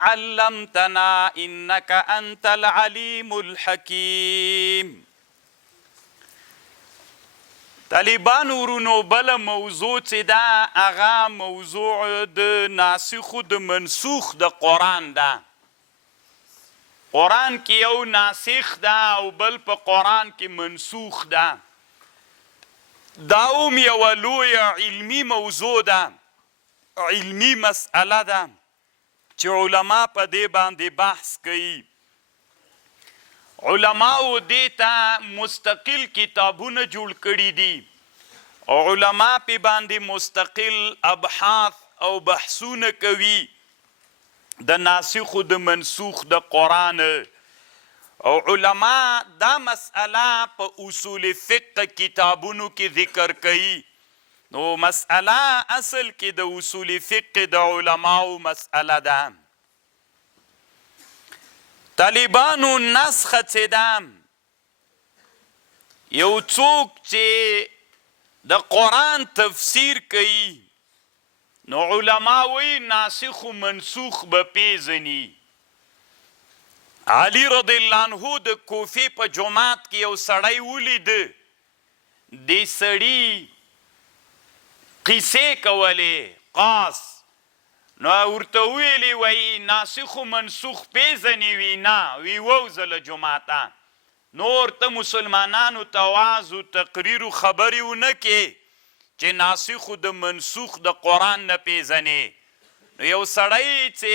علمتنا انك انت العلیم الحکیم. طالبان ورونو بل موضوع چې دا هغه موضوع د ناسخ د منسوخ د قرآن ده. قرآن کې یو ناسخ ده او بل په قرآن کې منسوخ ده. دا هم یوه لویه علمي موضوع ده، علمي مسئله ده چې علما په دې باندې بحث کوي. علماو دې ته مستقل کتابونه جوړ کړي دي او علما په باندې مستقل ابحاث او بحثونه کوي د ناسخ او د منسوخ د قرآن. او علما دا مسئله په اصول فقه کتابونو کې ذکر کوي. نو مسئله اصل کې د اصول فقه د علماو مسئله ده. طالبانو نسخ چې ده، یو څوک چې د قرآن تفسیر کوي نو علما وی ناسخ و منسوخ به پیژني. علی رضی الله عنه د کوفې په جماعت کې یو سړی ولیده. دې سړي قیسې کولې، قاس. نو ورته ویلې وایي ناسخ و منسوخ پیژنې؟ وی نه. وی ووځه له جماعته. نو ورته مسلمانانو ته واعظ و تقریر و خبرې ونه کې چې ناسخ و د منسوخ د قرآن نه پیژنې. نو یو سړی چې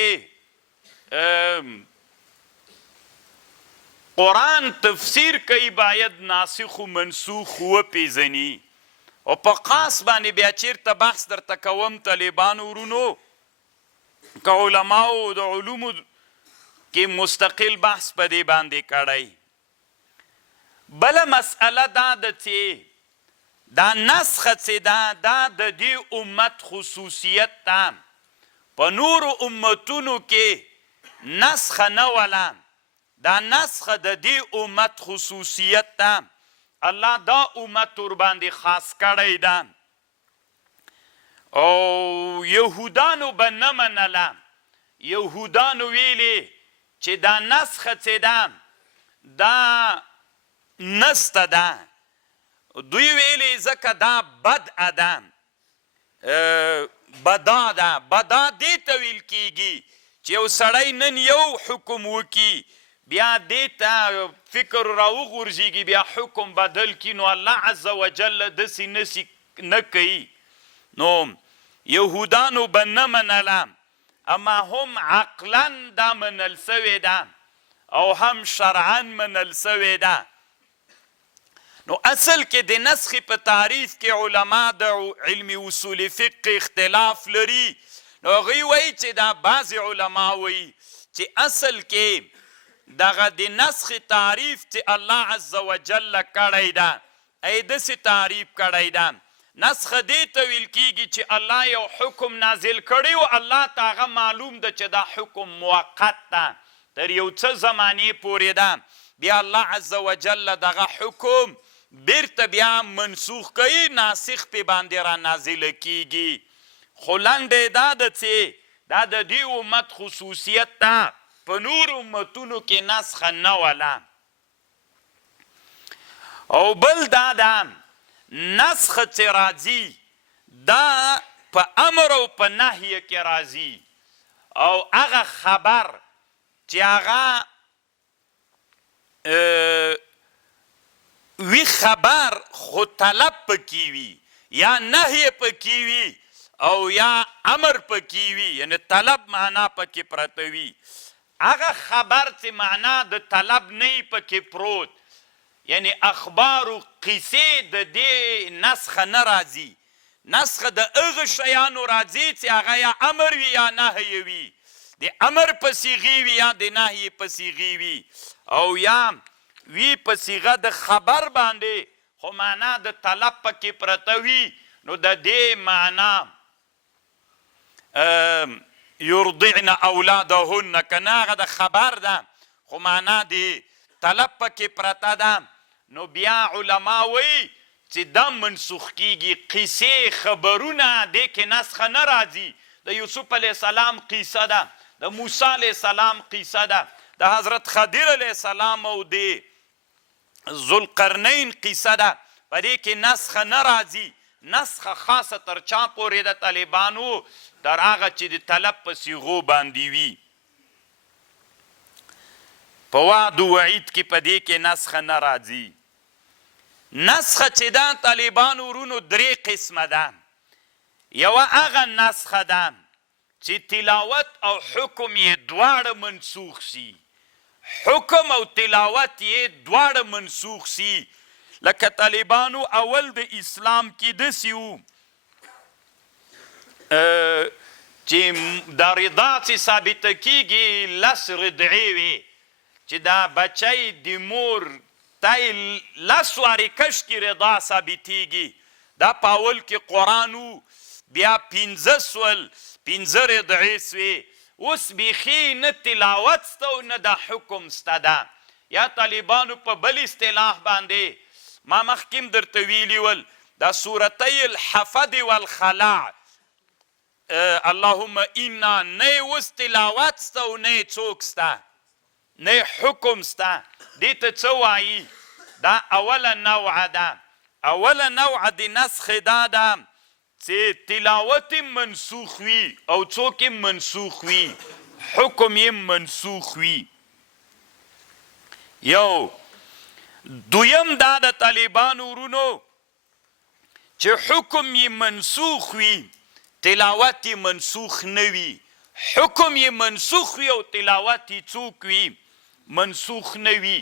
قرآن تفسیر کوي باید ناسخ و منسوخ وپیژني. او په خاص باندې بیا چیرته بحث درته کوم طالبانو ورونو، که علماو د علومو کې مستقل بحث په دې باندې کړی. بله مسئله دا ده چې دا نسخه چې ده دا د دې امت خصوصیت ده. په نورو امتونو کې نسخه نه وله، دا نسخه د دې امت خصوصیت ده. الله دا امت ور باندې خاص کړی ده. او یهودانو به نه منله. یهودانو ویلې چې دا نسخه چې ده دا نسته ده. دوی ویلې ځکه دا بدعه ده، بدا ده. بدا دې ته ویل کیږي چې یو سړی نن یو حکم وکي بیا دې ته فکر راوغورځېږي بیا حکم بدل کي، نو الله عز وجل داسې نه کوي. نو یهودانو به نه منله، اما هم عقلا دا منل سوې ده او هم شرعا منل سوې ده. نو اصل کې د نسخې په تعریف کې علما د علم اصول فقه اختلاف لري. نو هغوی وایي چې دا بعضې علما وایي چې اصل کې دغه د نسخ تعریف چې الله عز وجل کړی ده، ای داسې تعریف کړی ده. نسخ دې ته ویل کیږي چې الله یو حکم نازل کړی و، الله ته هغه معلوم ده چې دا حکم موقت ده، تر یو څه زمانې پورې ده. بیا الله عز وجل دغه حکم بیرته بیا منسوخ کوي، ناسخ پې باندې را نازله کیږي. خو لنډې دا ده چې دا د دې امت خصوصیت ده. په نور امتونو کې نسخه نه وله. او بل دا ده نسخ چې راځي دا په امر او په نهیه کې راځي. او هغه خبر چې هغه وی خبر خو طلب پکې وي یا نهیه پکې وي او یا امر پکې وي، یعنی طلب معنا پکې پرته وي. هغه خبر چې معنا د طلب نه پکې پروت، یعنی اخبار و قصې د دې نسخه نه راځي. نسخه د هغه شیانو راځي چې هغه یا امر وي یا نهیه وي، د امر په صیغې وي یا د نهیې په صیغې وي، او یا وی په صیغه د خبر باندې خو معنا د طلب پکې پرته وي. نو د دې معنا یرضعن اولادهن، کنه هغه د خبر ده خو معنا د طلب پکې پرته ده. نو بیا علما وایي چې دا منسوخ کیږي. قصې خبرونه دې کې نسخه نه راځي. د یوسف علیه السلام قصه ده، د موسی علیه السلام قصه ده، د حضرت خضر علیه السلام او د ذوالقرنین قصه ده. په دې کې نسخه نه راځي. نسخه خاصه تر چا پورې د طالبانو تر هغه چې د طلب په صیغو باندې وي. په وعد و وعید کې په دې کې نسخه نه راځي. نسخه چې دا طالبانو ورونو درې قسمه ده. یوه هغه نسخه ده چې تلاوت او حکم یې دواړه منسوخ سي. حکم او تلاوت یې دواړه منسوخ سي. لکه طالبانو اول د اسلام کې داسې وو چې دا رضا چې ثابته کیږي 10 رضعې وې چې دا بچی د مور تای 10 وارې کشکې رضا ثابتېږي. دا په اول کې قرآن وو، بیا 15 رضعې سوې. اوس بیخي نه تلاوت سته او نه د حکم سته ده. یا طالبانو په بل اصطلاح باندې ما مخکې درته ویلي ول دا سورتي الحفظ والخلاع اللهم انا نه اوس تلاوت سته او نه څوک سته، نه حکم سته. دې ته څه وایي؟ دا اوله نوعه ده. اوله نوعه د نسخ دا ده چې تلاوت منسوخ وي او څوک منسوخ وي، حکم یې منسوخ وي. یو دویم دا د طالبانو ورونو چې حکم یې منسوخ وي، تلاوت یې منسوخ نه وي. حکم یې منسوخ وي او تلاوت یې څوک وي منسوخ نه وي.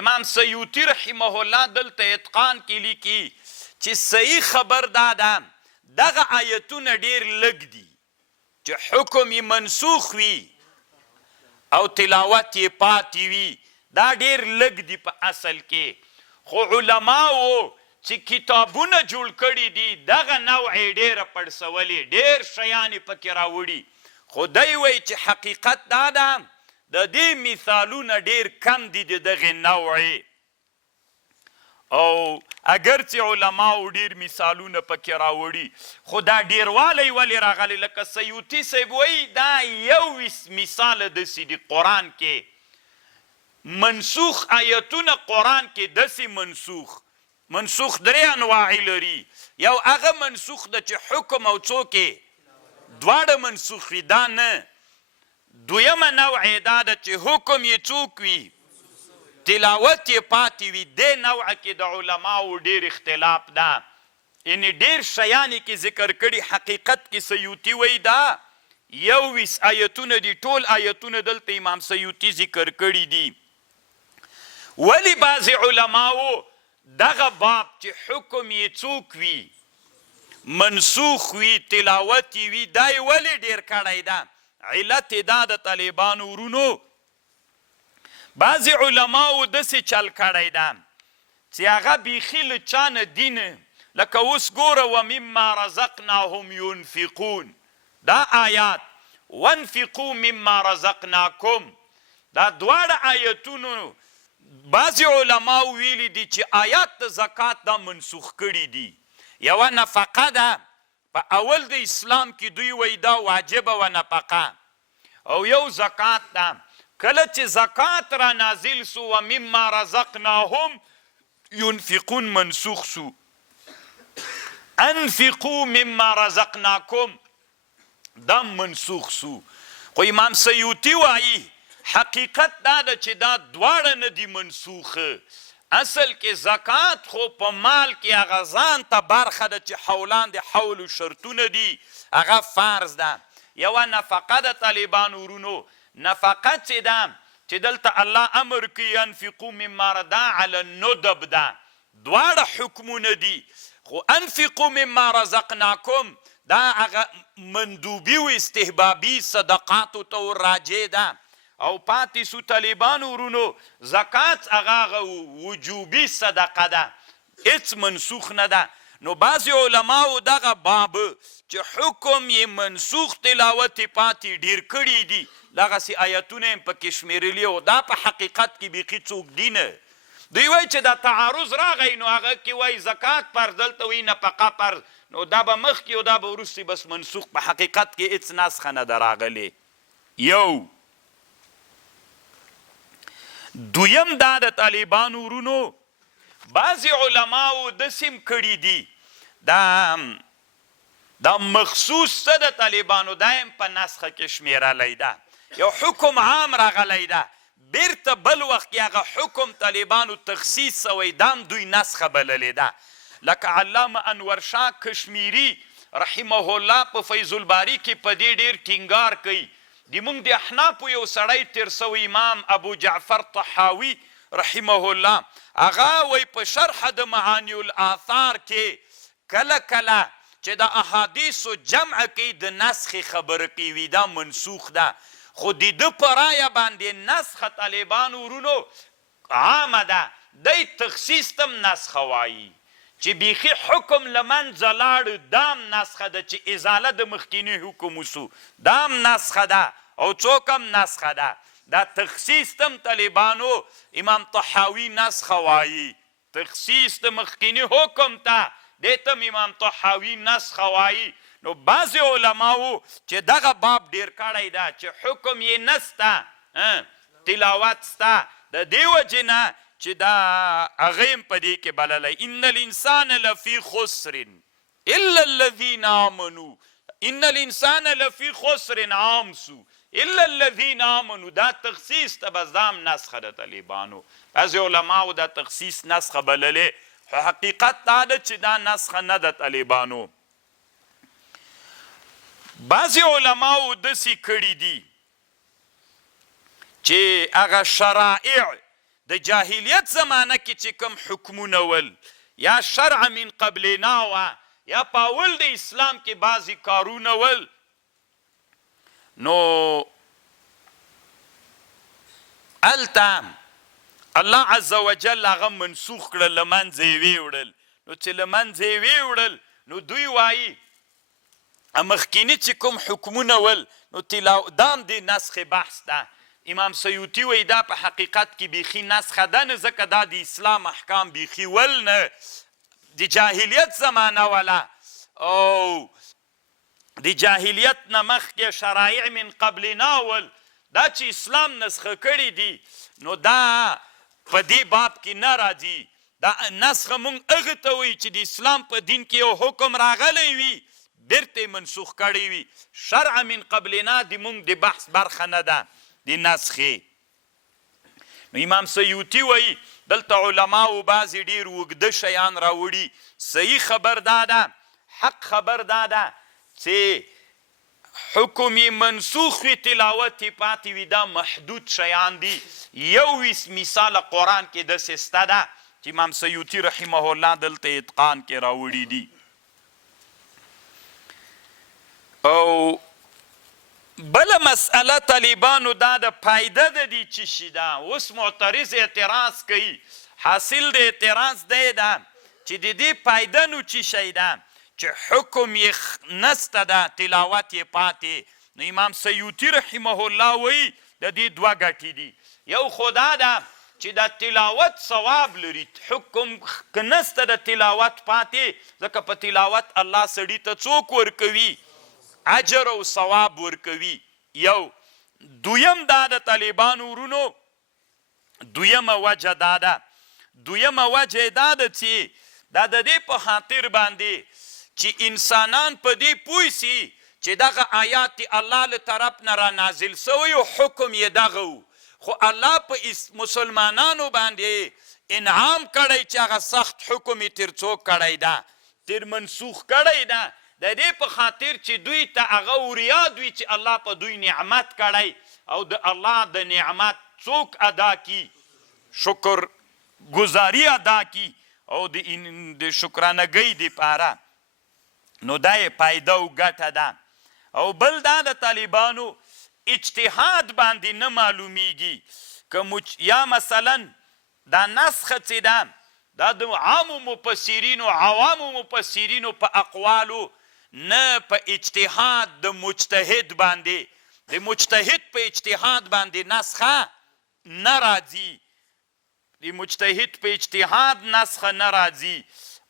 امام سیوطي رحمه الله دلته اتقان کې لیکي چې صحیح خبر دا ده دغه آیتونه ډېر لږ دي چې حکم یې منسوخ وي او تلاوت یې پاتې وي. دا ډېر لږ دي په اصل کې. خو علماو چې کتابونه جوړ کړي دي دغه نوع یې ډېره پړسولې، ډېر شیان یې پکې راوړي. خو دی وایي چې حقیقت دا ده د دې مثالونه ډېر کم دي د دغې نوع. او اگر چې علماو ډېر مثالونه پکې راوړي خو دا ډېروالی ولې راغلی؟ لکه سیوطي صاحب وایي دا یو مثال داسې دي قرآن کې منسوخ آیتونه. قرآن کې داسې منسوخ درې انواعی لري. یو هغه منسوخ ده چې حکم او څوک دواړه منسوخ وي، دا نه. دویمه نوع یې دا ده چې حکم یې څوک وي، تلاوت یې پاتې وي. دې نوعه کې د علماو ډېر اختلاف ده، یعنې ډېر شیان یې کې ذکر کړي. حقیقت کې سیوطي وایي دا 21 آیتونه دي، ټول آیتونه دلته امام سیوطي ذکر کړي دي. ولی بعضې علماو دغه باب چې حکم یې څوک وي، منسوخ وي، تلاوت یې وي، دا یې ولې ډېر کړی ده؟ علت یې دا د طالبانو ورونو بعضې علماو داسې چل کړی ده چې هغه بیخي له چا نه دینه. لکه اوس ګوره ومما رزقناهم ينفقون، دا آیات وانفقوا مما رزقناکم، دا دواړه آیتونو بعضې علماو ویلي دي چې آیات د زکات دا منسوخ کړي دي. یوه نفقه ده، په اول د اسلام کې دوی وایي دا واجبه و نفقه، او یو زکات ده. کله چې زکات را نازل سو و مما رزقناهم ينفقون منسوخ سو. انفقوا مما رزقناکم دا منسوخ سو. خو امام سیوطي وایي حقیقت دا ده چې دا دواړه نه دي منسوخه. اصل کې زکات خو په مال کې هغه ځان ته برخه ده چې حولان د حول و شرطونه دي، هغه فرض ده. یوه نفقه د طالبانو ورونو، نفقه چې ده چې دلته الله امر کوي انفقو مما ردا علی الندب ده، دواړه حکمونه دي. خو انفقو مما رزقناکم دا هغه مندوبي و استحبابي صدقاتو ته راجع ده. او پاتې سو طالبانو ورونو زکات هغه وجوبي صدقه ده، هیڅ منسوخ نه ده. نو بعضې علماو دغه باب چې حکم یې منسوخ تلاوت یې پاتې ډېر کړي دي، دغسې آیتونه یې پکې شمېرلي او دا په حقیقت کې بیخي څوک دي نه. دوی وایي چې دا تعارض راغی نو هغه کې وایي زکات فرض، دلته وایي نفقه فرض، نو دا به مخکې او دا به وروستې بس منسوخ. په حقیقت کې هېڅ نسخه نه ده راغلې. یو دویم دا د طالبانو ورونو بعضې علماو داسې کړي دي دا مخصوص څه د طالبانو دا یم په نسخه کې شمیرلی ده یو حکم عام راغلی ده بیرته بل وخت کې هغه حکم طالبانو تخصیص سوی دام دوی نسخه بللی ده لکه علامه انور شاه کشمیری رحمه الله په فیض الباری کې په دې ډېر ټینګار کوي د موږ د احنافو یو سړی تیر سوی امام ابو جعفر طحاوي رحمه الله هغه وی په شرح د معانی الاثار کې کله کله چې د احادیثو جمع کوي د نسخې خبره کوي دا منسوخ ده خو د ده په رایه باندې نسخه طالبانو ورونو عامه ده دی تخصیص تم نسخه وایي چې بیخي حکم له منځه لاړ دام نسخه ده چې ازاله د مخکیني حکم وسو دام نسخه ده او څوک هم نسخه ده دا تخصیص تم طالبانو امام طحاوي نسخه وایي تخصیص د مخکینی حکم ته دیتم امام طحاوي نسخه وایي نو بعضې علماو چې دغه باب ډیر کړی ده چې حکم یې نسته تلاوت سته د دې وجې نه چې دا هغه هم په دې کې بللی ان الانسان لفی خسر الا الذین آمنوا ان الانسان لفی خسر عام سو الا الذین آمنوا دا تخصیص ته بس دام نسخه د طالبانو بعضې علماو دا تخصیص نسخه بللی خو حقیقت دا ده چې دا نسخه نه د طالبانو بعضې علماو داسې کړي دي چې هغه شرائع د جاهلیت زمانه کې چې کوم حکمونه ول یا شرع من قبلنا وه یا په اول د اسلام کې بعضې کارونه ول نو هلته الله عز وجل هغه منسوخ کړل له منځه یې ویوړل نو چې له منځه یې ویوړل نو دوی وایي مخکینی چې کوم حکمونه ول نو دا هم د نسخې بحث ده امام سیوطي وایي دا په حقیقت کې بیخي نسخه ده نه ځکه دا د اسلام احکام بیخي ول نه د جاهلیت زمانه وله او د جاهلیت نه مخکې شرایع من قبلنا ول دا چې اسلام نسخه کړي دي نو دا په دې باب کې نه راځي دا نسخه مونږ هغه ته وایي چې د اسلام په دین کې یو حکم راغلی وي بیرته منسوخ کړی وي شرع من قبلنا د مونږ د بحث برخه نه ده د نسخې نو امام سیوطي وایي دلته علماو بعضې ډېر اوږده شیان راوړي صحیح خبر دا ده حق خبر دا ده چې حکم منسوخ وي تلاوت پاتې وي دا محدود شیان دي یو مثاله قرآن کې داسې سته ده چې امام سیوطي رحمه الله دلته اتقان کې راوړي دي او بله مسئله طالبانو دا د پایده د دې چې شي ده اوس معترض اعتراض کوي حاصل د اعتراض دی ده چې د دې پایده نو چې شی ده چې حکم یې نسته ده تلاوت یې پاتې نو امام سیوطي رحمه الله وایي د دې دوه ګټې دي یو خو دا ده چې د تلاوت ثواب لري حکم که نسته د تلاوت پاتې ځکه په تلاوت الله سړي ته څوک ورکوي اجر او ثواب ورکوي یو دویم دا د طالبانو ورونو دویمه وجه دا ده دویمه وجه دا ده چې دا د دې په خاطر باندې چې انسانان په دې پوه سي چې دغه آیات الله له طرف نه را نازل سوی او حکم یې دغه و خو الله په مسلمانانو باندې انعام کړی چې هغه سخت حکم یې تر څوک کړی ده تر منسوخ کړی ده د دې په خاطر چې دوی ته هغه وریاد وي چې الله په دوی نعمت کړی او د الله د نعمت څوک ادا کی شکر گزاری ادا کی او د شکرانګۍ دپاره نو دا یې فایده او ګټه ده او بل دا د طالبانو اجتهاد باندې نه معلومیږي که یا مثلا دا نسخه چې ده دا د عامو مفسیرینو عوامو مفسیرینو په اقوالو نه په اجتهاد د مجتهد باندې د مجتهد په اجتهاد باندې نسخه نه راځي د مجتهد په اجتهاد نسخه نه راځي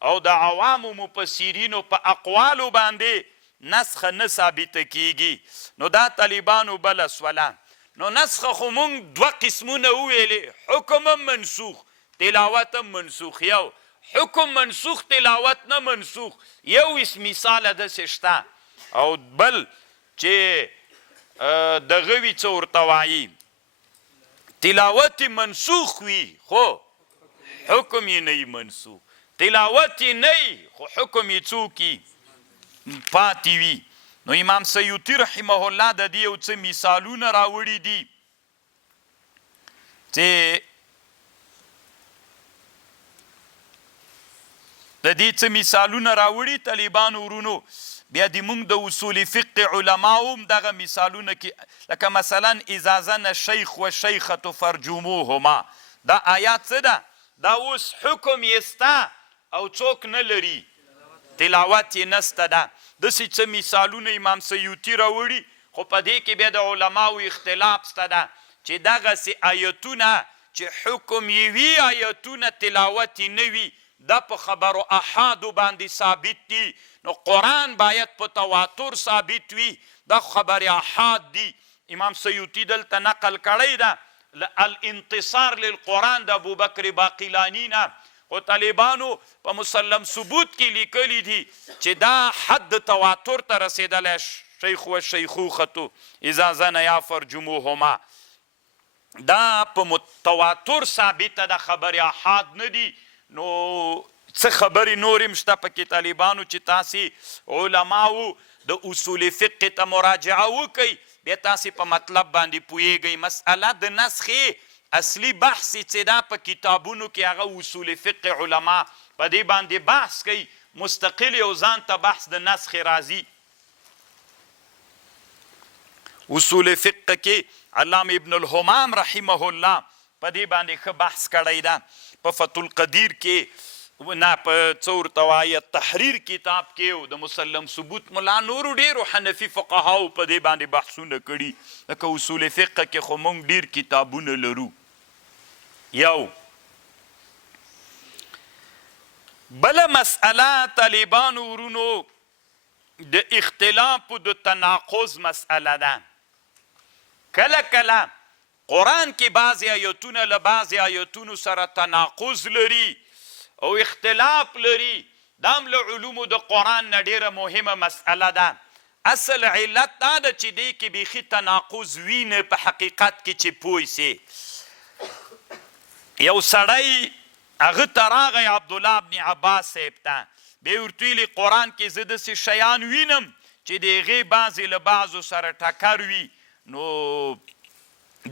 او د عوامو مفسرینو په اقوالو باندې نسخ نه ثابته کیږي نو دا طالبانو بله سوله نو نسخ خو مونږ دوه قسمونه وویلې حکم هم منسوخ تلاوت هم منسوخ یو حکم منسوخ تلاوت نه منسوخ یو مثاله داسې شته او بل چې دغه وي څه ورته وایي تلاوت منسوخ وي خو حکم یې نه وي منسوخ تلاوت یې نه وي خو حکم یې څوک وي پاتې وي نو امام سیوطي رحمه الله د دې یو څه مثالونه راوړي دي چې د دې څه مثالونه راوړي طالبانو ورونو بیا د موږ د اصول فقه علماو هم دغه مثالونه کې لکه مثلا اذا زنى الشیخ والشیخة فرجموهما دا آیات څه ده دا اوس حکم یې سته او څوک نه لري تلاوت یې نسته ده داسې څه مثالونه امام سیوطي راوړي خو په دې کې بیا د علماو اختلاف سته ده چې دغسې آیتونه چې حکم یې وي آیتونه تلاوت یې نه وي دا په خبرو احادو باندې ثابت دي نو قرآن باید په تواتر ثابت وي دا خبر احاد دي امام سیوطي دلته نقل کړی ده الانتصار للقرآن د ابوبکر باقلاني نه خو طالبانو په مسلم ثبوت کې لیکلي دي چې دا حد تواتر ته رسېدلی شیخ و شیخوخته اذا زنیا فرجموهما دا په تواتر ثابته ده خبر احاد نه دي نو څه خبرې نور هم شته پکې طالبانو چې تاسې علماو د اصول فقه ته مراجعه وکئ بیا تاسې په مطلب باندې پوهیږئ مسئله د نسخې اصلي بحث چې دا په کتابونو کې هغه اصول فقه علما په دې باندې بحث کوي مستقل یو ځان ته بحث د نسخ راځي اصول فقه کې علامه ابن الحمام رحمه الله په دې باندې ښه بحث کړی ده په فتح القدیر کې نه په څه ورته وایي تحریر کتاب کې د مسلم ثبوت ملا نورو ډېرو حنفي فقهاو په دې باندې بحثونه کړي لکه اصول فقه کې خو موږ ډېر کتابونه لرو یو بله مسئله طالبانو ورونو د اختلاف و د تناقض مسئله ده کله کله قرآن کې بعضې آیتونه له بعضې آیتونو سره تناقض لري او اختلاف لري دا هم له علومو د قرآن نه ډېره مهمه مسئله ده اصل علت دا ده چې دې کې بیخي تناقض وي نه په حقیقت کې چې پوه سي یو سړی هغه ته راغی عبدالله بن عباس صاحب ته بیا ورته ویلي قرآن کې زه داسې شیان وینم چې د هغې بعضې له بعضو سره ټکر وي نو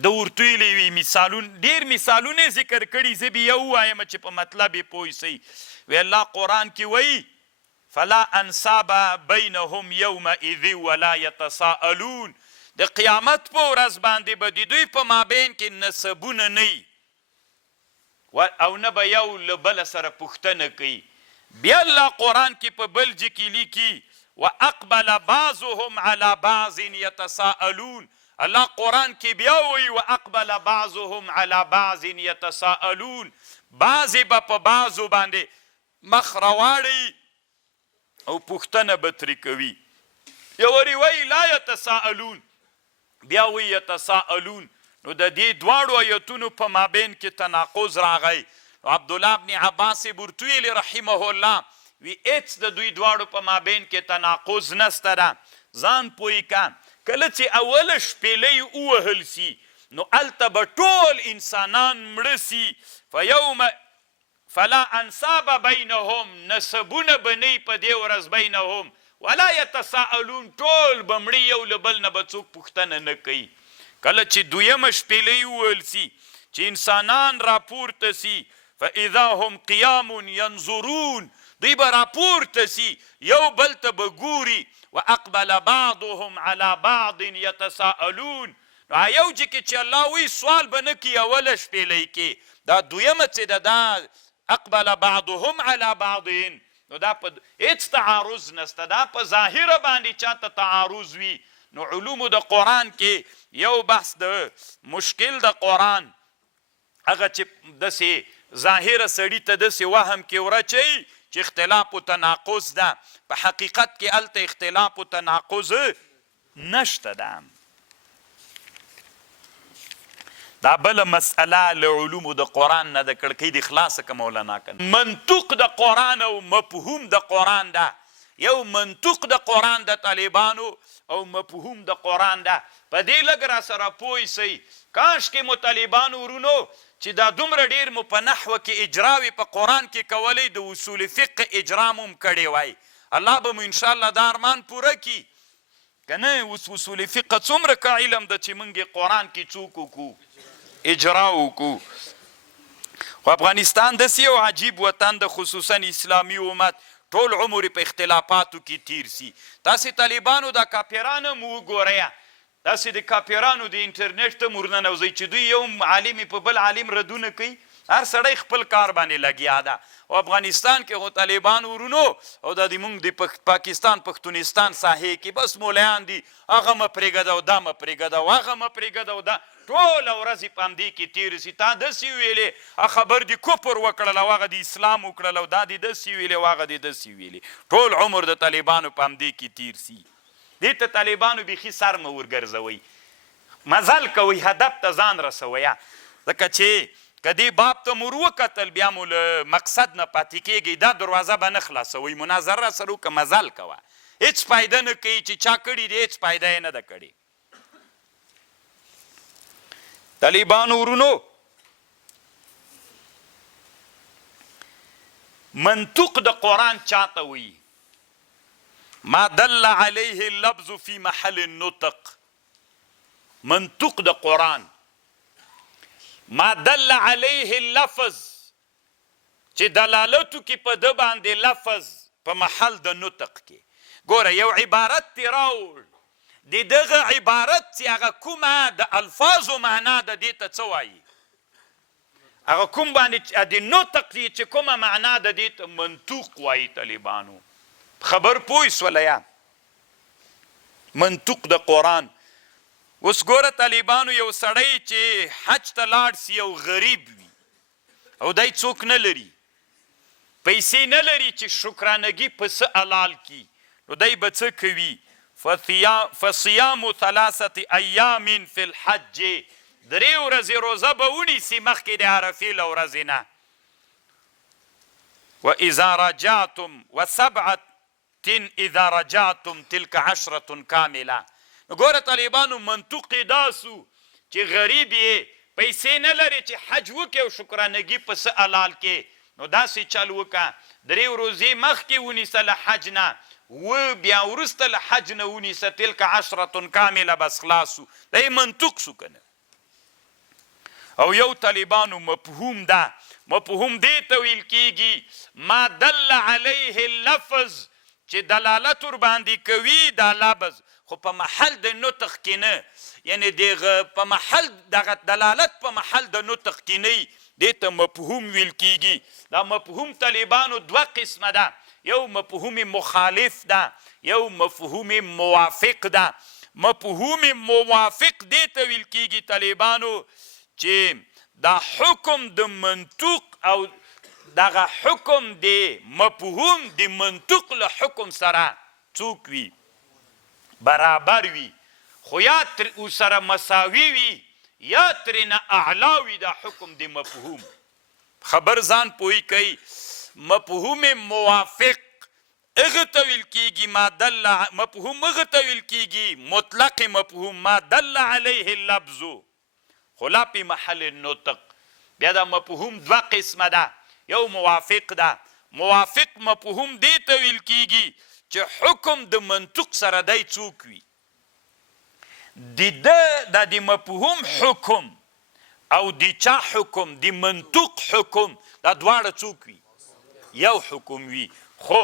د ورته ویلي وي مثالونه ډېر مثالونه ذکر کړي زه به یو ووایم چې په مطلب یې پوه سئ وی الله قرآن کې وایي فلا انصاب بینهم یومئذ ولا یتساءلون د قیامت په ورځ باندې به د دوی په مابین کې نسبونه نه وي او نه به یو له بله سره پوښتنه کوي بیا الله قرآن کې په بل ځای کې لیکي واقبل بعضهم على بعض یتساءلون الله قرآن کې بیا وایي واقبل بعضهم على بعض یتساءلون بعضې به په بعضو باندې مخ راواړي او پوښتنه به ترې کوي یو وری وایي لا یتساءلون بیا وایي یتساءلون نو د دې دواړو ایتونو په مابین کې تناقض راغی عبدالله بن عباس ورته ویلي رحمه الله وی هېڅ د دوی دواړو په مابین کې تناقض نسته ده ځان پوه که کله چې اوله شپېلۍ ووهل سي نو هلته به ټول انسانان مړه سي فلا انصاب بینهم نسبونه به نه په دې ورځ بینهم ولا یتساءلون ټول به مړي یو له بل نه به څوک پوښتنه نه کوي کله چې دویمه شپېلۍ ووهل سي چې انسانان راپورته سي فاذا هم قیام ینظرون دوی به راپورته سي یو بل ته به ګوري واقبل بعضهم على بعض يتساءلون نو یو ځای کې چې الله وایي سوال به نه کوي اوله شپېلۍ کې دا دویمه چې ده دا اقبل بعضهم على بعض نو دا په هېڅ تعارض نسته دا په ظاهره باندې چاته تعارض وي نو علومو د قرآن کې یو بحث د مشکل د قرآن هغه چې داسې ظاهره سړي ته داسې وهم کې ورچوي چې اختلاف و تناقض ده په حقیقت کې هلته اختلاف و تناقض نشته ده. دا بله مسئله له علومو د قرآن نه د کړکۍ د خلاصه که مولانا کنه. منطوق د قرآن او مفهوم د قرآن ده. یو منطوق د قرآن د طالبانو او مفهوم د قرآن ده. په دې لږ را سره پوه سئ. کاشکې مو طالبانو ورونو چې دا دومره ډېر مو په نحوه کې اجراوې په قرآن کې کولی د اصول فقه اجرا مو کړی وای. الله به مو انشاءالله دا ارمان پوره کي که نه. اوس اصول فقه څومره که علم ده چې موږ یې قرآن کې څوک وکړو اجرا وکړو. خو افغانستان داسې یو عجیب وطن ده، خصوصا اسلامي امت ټول عمر په اختلافاتو کې تیر سي. تاسې طالبانو دا کاپیران هم وګورئ، داسې د کاپیرانو د انټرنیټ ته ورننوځئ چې دوی یو عالم په بل عالم ردونه کوي. هر سړی خپل کار باندې لګیا ده. او افغانستان کې خو طالبانو ورونو او دا زموږ د پاکستان پښتونستان ساحې کې بس مولیان دي، هغه مه پرېږده او دا مه پرېږده او هغه مه پرېږده او دا ټوله ورځې په همدې کې تېرې سي. تا داسې ویلې خبر د کفر وکړل او هغه د اسلام وکړل او دا دې داسې ویلې او هغه دې داسې ویلې. ټول عمر د طالبانو په همدې کې تېر سي. دې ته طالبانو بیخي سر مه ورګرځوئ، مزل کوئ، هدف ته ځان رسوئ. ځکه چې که دې باب ته مو وکتل بیا مو له مقصد نه پاتې کېږئ. دا دروازه به نه خلاصوئ. مناظره را سره وکړه، مزل کوه، هېڅ فایده نه کوي. چې چا کړي دی هېڅ فایده یې نه ده کړې. طالبانو ورونو منطوق د قرآن چاته وایي؟ ما دل علیه اللفظ فی محل النطق. منطوق د قرآن ما دل علیه اللفظ چې دلالتو کې په ده باندې لفظ په محل د نطق کې. ګوره یو عبارت دی راوړ، د دغه عبارت چې هغه کومه د الفاظو معنا ده دې ته څه وایي؟ هغه کوم باندې د نطق دی چې کومه معنا ده دې ته منطوق وایي. طالبانو خبر پوه سوله یا؟ منطوق د قرآن. اوس ګوره طالبانو یو سړی چې حج ته لاړ سي یو غریب وي او دی څوک نه لري، پیسې نه لري چې شکرانګي په څه حلال کي، نو دی به څه کوي؟ فصیام 3 ایام فی الحج. 3 ورځې روزه به ونیسي مخکې د عرفې له ورځې نه. واذا رجعتم و7 اذا رجعتم تلك 10 کامله. نو ګوره طالبانو منطوق یې دا سو چې غریب یې پیسې نه لري چې حج وکړي او شکرانګي په څه حلال کې، نو داسې چل وکړه 3 ورځې مخکې ونیسه له حج نه، و بیا وروسته له حج نه ونیسه تلک 10 کامله، بس خلاصو. دا یې منطوق سو که نه؟ او یو طالبانو مفهوم ده. مفهوم دې ته ویل کېږي ما دل علیه اللفظ چې دلالت ورباندې کوي دا لفظ، خو په محل د نطق کې نه. یعنې دغه په محل دغه دلالت په محل د نطق کې نه، دې ته مفهوم ویل کېږي. دا مفهوم طالبانو 2 قسمه ده. یو مفهوم مخالف ده، یو مفهوم موافق ده. مفهوم موافق دې ته ویل کېږي طالبانو چې دا حکم د منطوق او دغه حکم د مفهوم د منطوق له حکم سره څوک وي؟ برابر وي، خو یا سره مساوي وي یا ترېنه اعلی وي دا حکم د مفهوم. خبر ځان پوهی کوي. مفهوم موافق هغه ته ویل کېږي ما دل، مفهوم هغه ته ویل کېږي مطلق مفهوم ما دل علیه اللفظ خو لا په محل النطق. بیا دا مفهوم 2 قسمه ده. یو موافق ده. موافق مفهوم دې ته ویل کېږي چې حکم د منطق سره دی څوک وي؟ د مفهوم حکم او د چا حکم؟ د منطق حکم. دا دواړه څوک وي؟ یو حکم وي، خو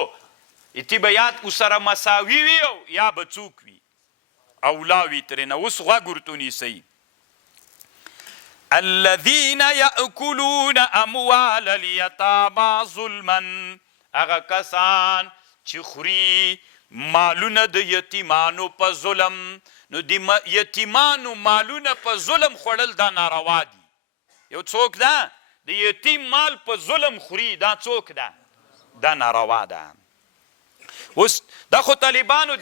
اتباعات ورسره مساوي وي او یا به څوک وي؟ اوله وي ترېنه. اوس غوږ ورته ونیسئ. الذین یأکلون اموال الیتامی ظلما. هغه کسان چې خوري مالونه د یتیمانو په ظلم. نو د یتیمانو مالونه په ظلم خوړل دا ناروا دي. یو څوک ده د یتیم مال په ظلم خوري، دا څوک ده؟ دا ناروا ده. اوس دا خو طالبانو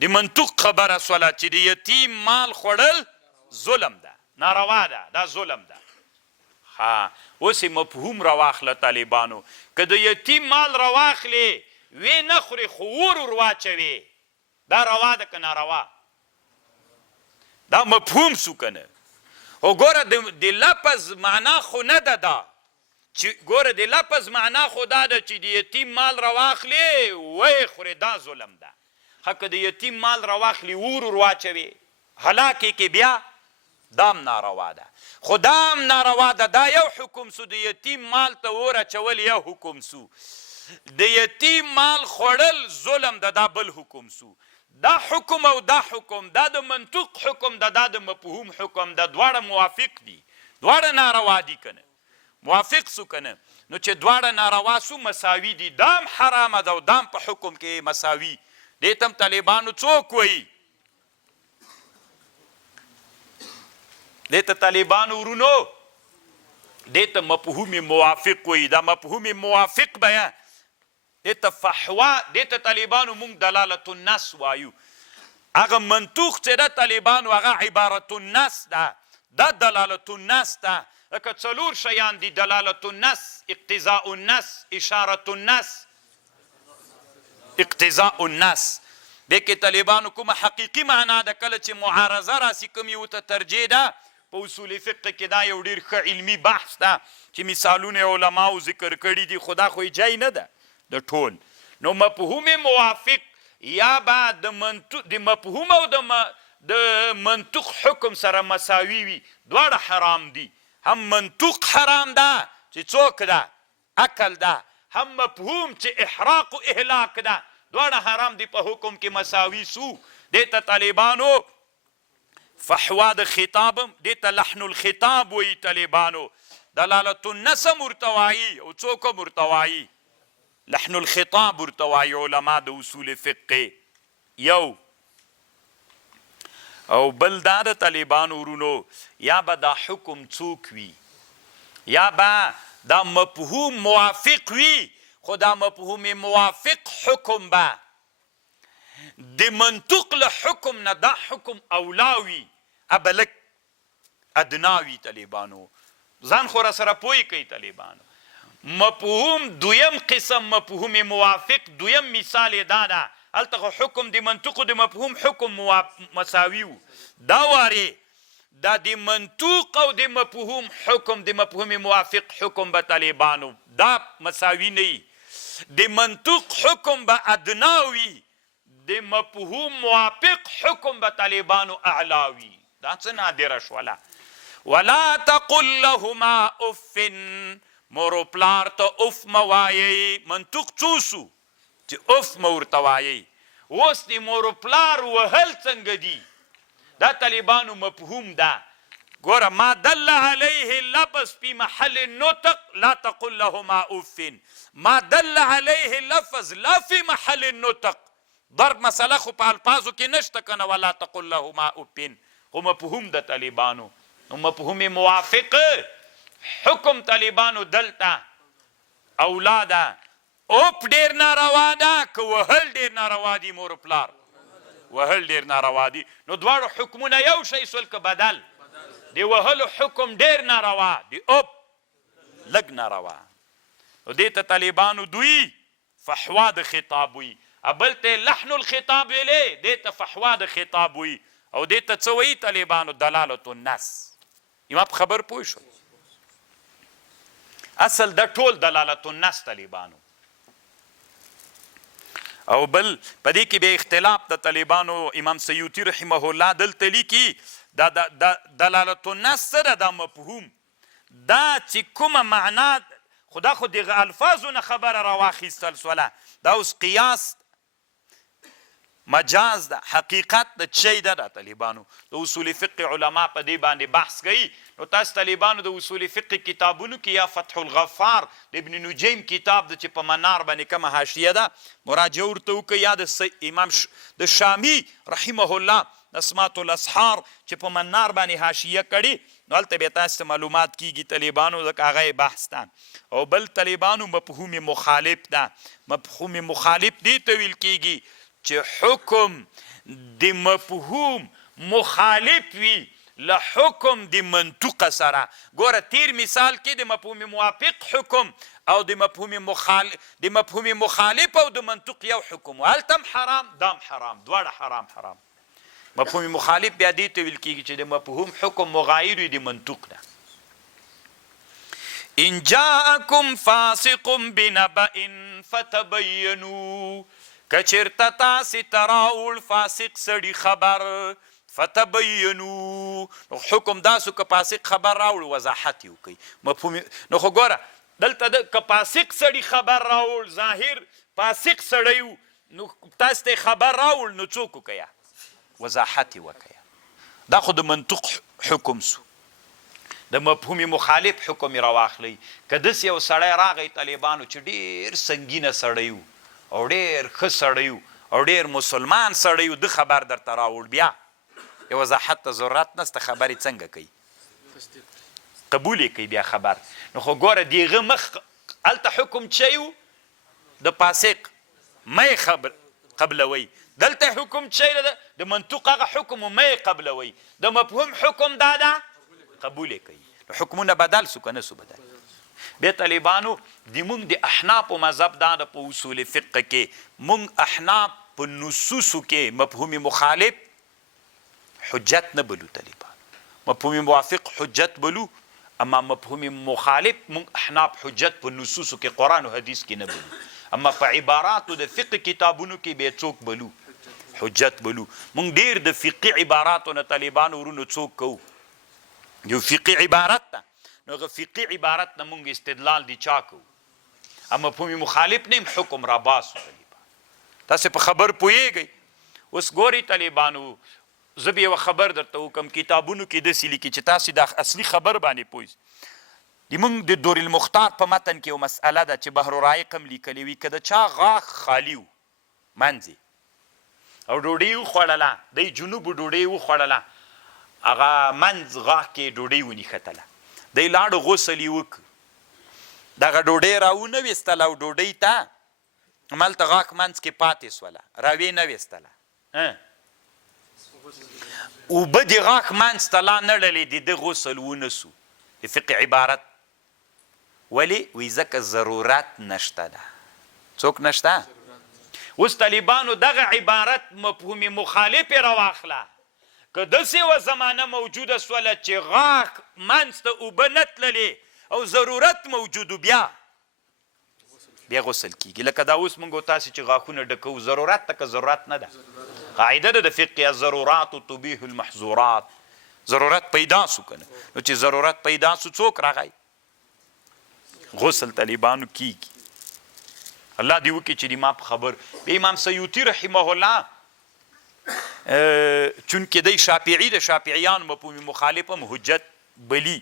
د منطوق خبره سوله چې د یتیم مال خوړل ظلم ده، ناروا ده، دا ظلم ده. اوس مفهوم راواخله طالبانو، که د یتیم مال راواخلې وی نه خوري خو ور واچوي، دا روا ده که ناروا؟ دا مفهوم سو کنه. خو ګوره د لفظ معنا خو نه ده دا، چې ګوره د لفظ معنا خو دا ده چې د یتیم مال راواخلې وی خوري، دا ظلم ده. که د یتیم مال راواخلي ور واچوي هلاکې کې بیا دام ناروا ده. خو دام ناروا ده. دا یو حکم سو، د یتیم مال ته ور اچول یو حکم سو، د یتیم مال خوړل ظلم ده، دا بل حکم سو. دا حکم او دا حکم، دا د منطوق حکم ده، دا د مفهوم حکم ده، دواړه موافق دي، دواړه ناروا دي کنه، موافق سو کنه. نو چې دواړه ناروا سو مساوي دي، دام حرامه ده او دام په حکم کې مساوي. دې ته هم طالبانو څوک وایي؟ دې ته طالبانو ورونو دې ته مفهوم موافق وایي. دا مفهوم موافق بیان دې ته فحوا، دې ته طالبانو مونږ دلالت النص وایو. هغه منطوق چې ده طالبانو هغه عبارت النص ده، دا دلالت النص ده. لکه څلور شیان دي: دلالت النص، اقتضاء النص، اشارت النص، اقتضاء النص. دې کې طالبانو کومه حقیقي معنا ده، کله چې معارضه راسي کوم یو ته ترجیح ده. په اصول فقه کې دا یو ډېر ښه علمي بحث ده چې مثالونه علماو ذکر کړي دي، خو دا خو جای نه ده د ټول. نو مفهوم موافق یا به د مفهوم او د منطوق حکم سره مساوي وي، دواړه حرام دي. هم منطوق حرام ده چې څوک ده عقل ده، هم مفهوم چې احراق و اهلاک ده، دواړه حرام دي، په حکم کې مساوي سو. دې ته طالبانو فحوا د خطاب، دې ته لحن الخطاب وایي طالبانو. دلالت النص ورته وایي او څوک ورته وایي لحن الخطاب ورته وایي علما د اصول فقه. یو او بل دا د طالبانو ورونو، یا به دا حکم څوک وي یا به دا مفهوم موافق وي، خو دا مفهوم موافق حکم به د منطوق له حکم نه دا حکم اولاوي ابلک ادناوي. طالبانو ځان خو را سره پوی کوي طالبانو. مفهوم دویم قسم مفهوم موافق، دویم مثال دا ده، هلته خو حکم د منطوق و د مفهوم حکم مساوي و. دا وارې دا د منطوق او د مفهوم حکم، د مفهوم موافق حکم به طالبانو دا مساوي نه وي. د منطوق حکم به ادناوي، د مفهوم موافق حکم به طالبانو اعلاوي. دا څه نادره شوله. ولا تقل لهما اف، مور و پلار ته اف مه وایئ. منطوق څو سو چې اف مه ورته وایئ. اوس د مور و پلار وهل څنګه دي؟ دا طالبانو مفهوم ده. ګوره ما دل علیه لفظ فی محل النطق لا تقل لهما اف، ما دل علیه لفظ لا فی محل النطق. ضرب مسله خو په الفاظو کې نشته کنه، ولا تقل لهما اف، خو مفهوم د طالبانو. نو مفهوم موافق حکم طالبانو دلته اولاده. اوپ ډېر ناروا ده که وهل ډېر ناروا دي؟ مور پلار وهل ډېر ناروا دي. نو دواړو حکمونه یو شی سول که بدل؟ د وهلو حکم ډېر ناروا دی، اوپ لږ ناروا. نو دې ته طالبانو دوی فحوا د خطاب وي، بل ته لحن الخطاب ویلې، دې ته فحوا د خطاب وي، او دې ته څه وایي طالبانو؟ دلالت النص. ما په خبر پوه شو؟ اصل د ټول دلالت النص طالبانو. او بل په دې کې بیا اختلاف د طالبانو. امام سیوطي رحمه الله دلته لیکي دا دلالت النص سره دا مفهوم دا چې کومه معنا، خدا خو دغه الفاظو نه خبره راواخیستل سوله. دا اوس قیاس مجاز ده، حقیقت د چی ده. دا طالبانو د اصول فقه علما په دې باندې بحث کوي. نو تاسو طالبانو د اصول فقه کتابونو کې یا فتح الغفار د ابن نجیم کتاب د چې په منار باندې کومه حاشیه ده مراجعه ورته وکړئ، یا د امام د شامی رحمه الله اسمات الاسحار چې په منار باندې حاشیه کړي نو هلته بیا تاسو ته معلومات کیږي طالبانو د هغه بحث ده او بل طالبانو مفهوم مخالف ده مفهوم مخالف دی ته ویل کیږي چې حکم د مفهوم مخالف وي له حکم د منطوق سره ګوره تیر مثال کې د مفهوم موافق حکم او د مفهوم مخالف او د منطوق یو حکم هلته حرام دام حرام دواړه حرام مفهوم مخالف بیا دې ته ویل کېږي چې د مفهوم حکم مغایر وي د منطوق نه ان جاءکم فاسق بنبأ فتبینوا کچرته تاسې ته راوړ فاسق سړي خبر فتبینوا حکم داسو که فاسق خبر راوړ وضاحت یې وکړي مفهوم نو خو ګوره دلته که فاسق سړي خبر راوړ ظاهر فاسق سړی نو تاسو ته خبر راوړ نو څوک وکړه وضاحت یې وکړه دا خو د منطوق حکم سو د مفهوم مخالف حکم یې راواخلی که داسې یو سړی راغی طالبانو چې ډېر سنګینه سړی و او ډېر ښه سړی و او ډېر مسلمان سړی و د خبر درته راوړ بیا یو وضاحت ته ضرورت نسته خبرې څنګه کوي قبول یې کوي بیا خبر نو خو ګوره د هغه مخ هلته حکم چی و د فاسق مه خبر قبلوي دلته حکم چی ده د منطوق هغه حکم مه قبلوي د مفهوم حکم دا ده قبول یې کوي نو حکمونه بدل سو که نه سو بدل بیا طالبانو د مونږ د احنافو مذهب دا ده په اصول فقه کې مونږ احناف په نصوصو کې مفهوم مخالف حجت نه بلو طالبان مفهوم موافق حجت بلو اما مفهوم مخالف مونږ احناف حجت په نصوصو کې قرآن و حدیث کې نه بلو اما په عباراتو د فقه کتابونو کې بیا څوک بلو حجت بلو مونږ ډیر د فقه عباراتو نه طالبانو ورونو څوک کوو یو فقه عبارت ده نو هغه فقه عبارت نه مونږ استدلال دی چا کوو اما مفهوم مخالف نه حکم را باسو طالبان تاسو په خبر پوهیږئ اوس ګورئ طالبانو زه به یوه خبر درته وکم کتابونو کې داسې لیکي چې تاسې دا اصلي خبر باندې پوه د مونږ د دور المختار په متن کې یو مسئله ده چې بحر رایق هم لیکلې وي که د چا غاښ خالي و منځ او ډوډۍ وخوړله دی جنوب ډوډۍ وخوړله هغه منځ غاښ کې ډوډۍ ونښتله دی لاړو غسل یې وکړ دغه ډوډۍ راونه ویستله او ډوډۍ ته هملته غاښ منځ کې پاتې سوله راویې نه ویستله اوبه د غاښ منځ ته لا نه ډلې د ده غسل ونه سو د فقه عبارت ولې وی ځکه ضرورت نشته ده څوک نشته اوس طالبانو دغه عبارت مفهوم مخالف یې راواخله که داسې یوه زمانه موجوده سوله چې غاښ منځ ته اوبه نه تللې او ضرورت موجود بیا غسل کیږي لکه دا اوس موږ تاسې چې غاښونه ډکوو ضرورت ته که ضرورت نه ده قاعده ده د فقه الضرورات تبیح المحظورات ضرورت پیدا سو کنه نو چې ضرورت پیدا سو څوک راغی غسل طالبانو کیږي الله دې وکړي چې ما په خبر به امام سیوطي رحمه الله چونکې دی شافعي د شافعیانو مفهوم مخالف هم حجت بلی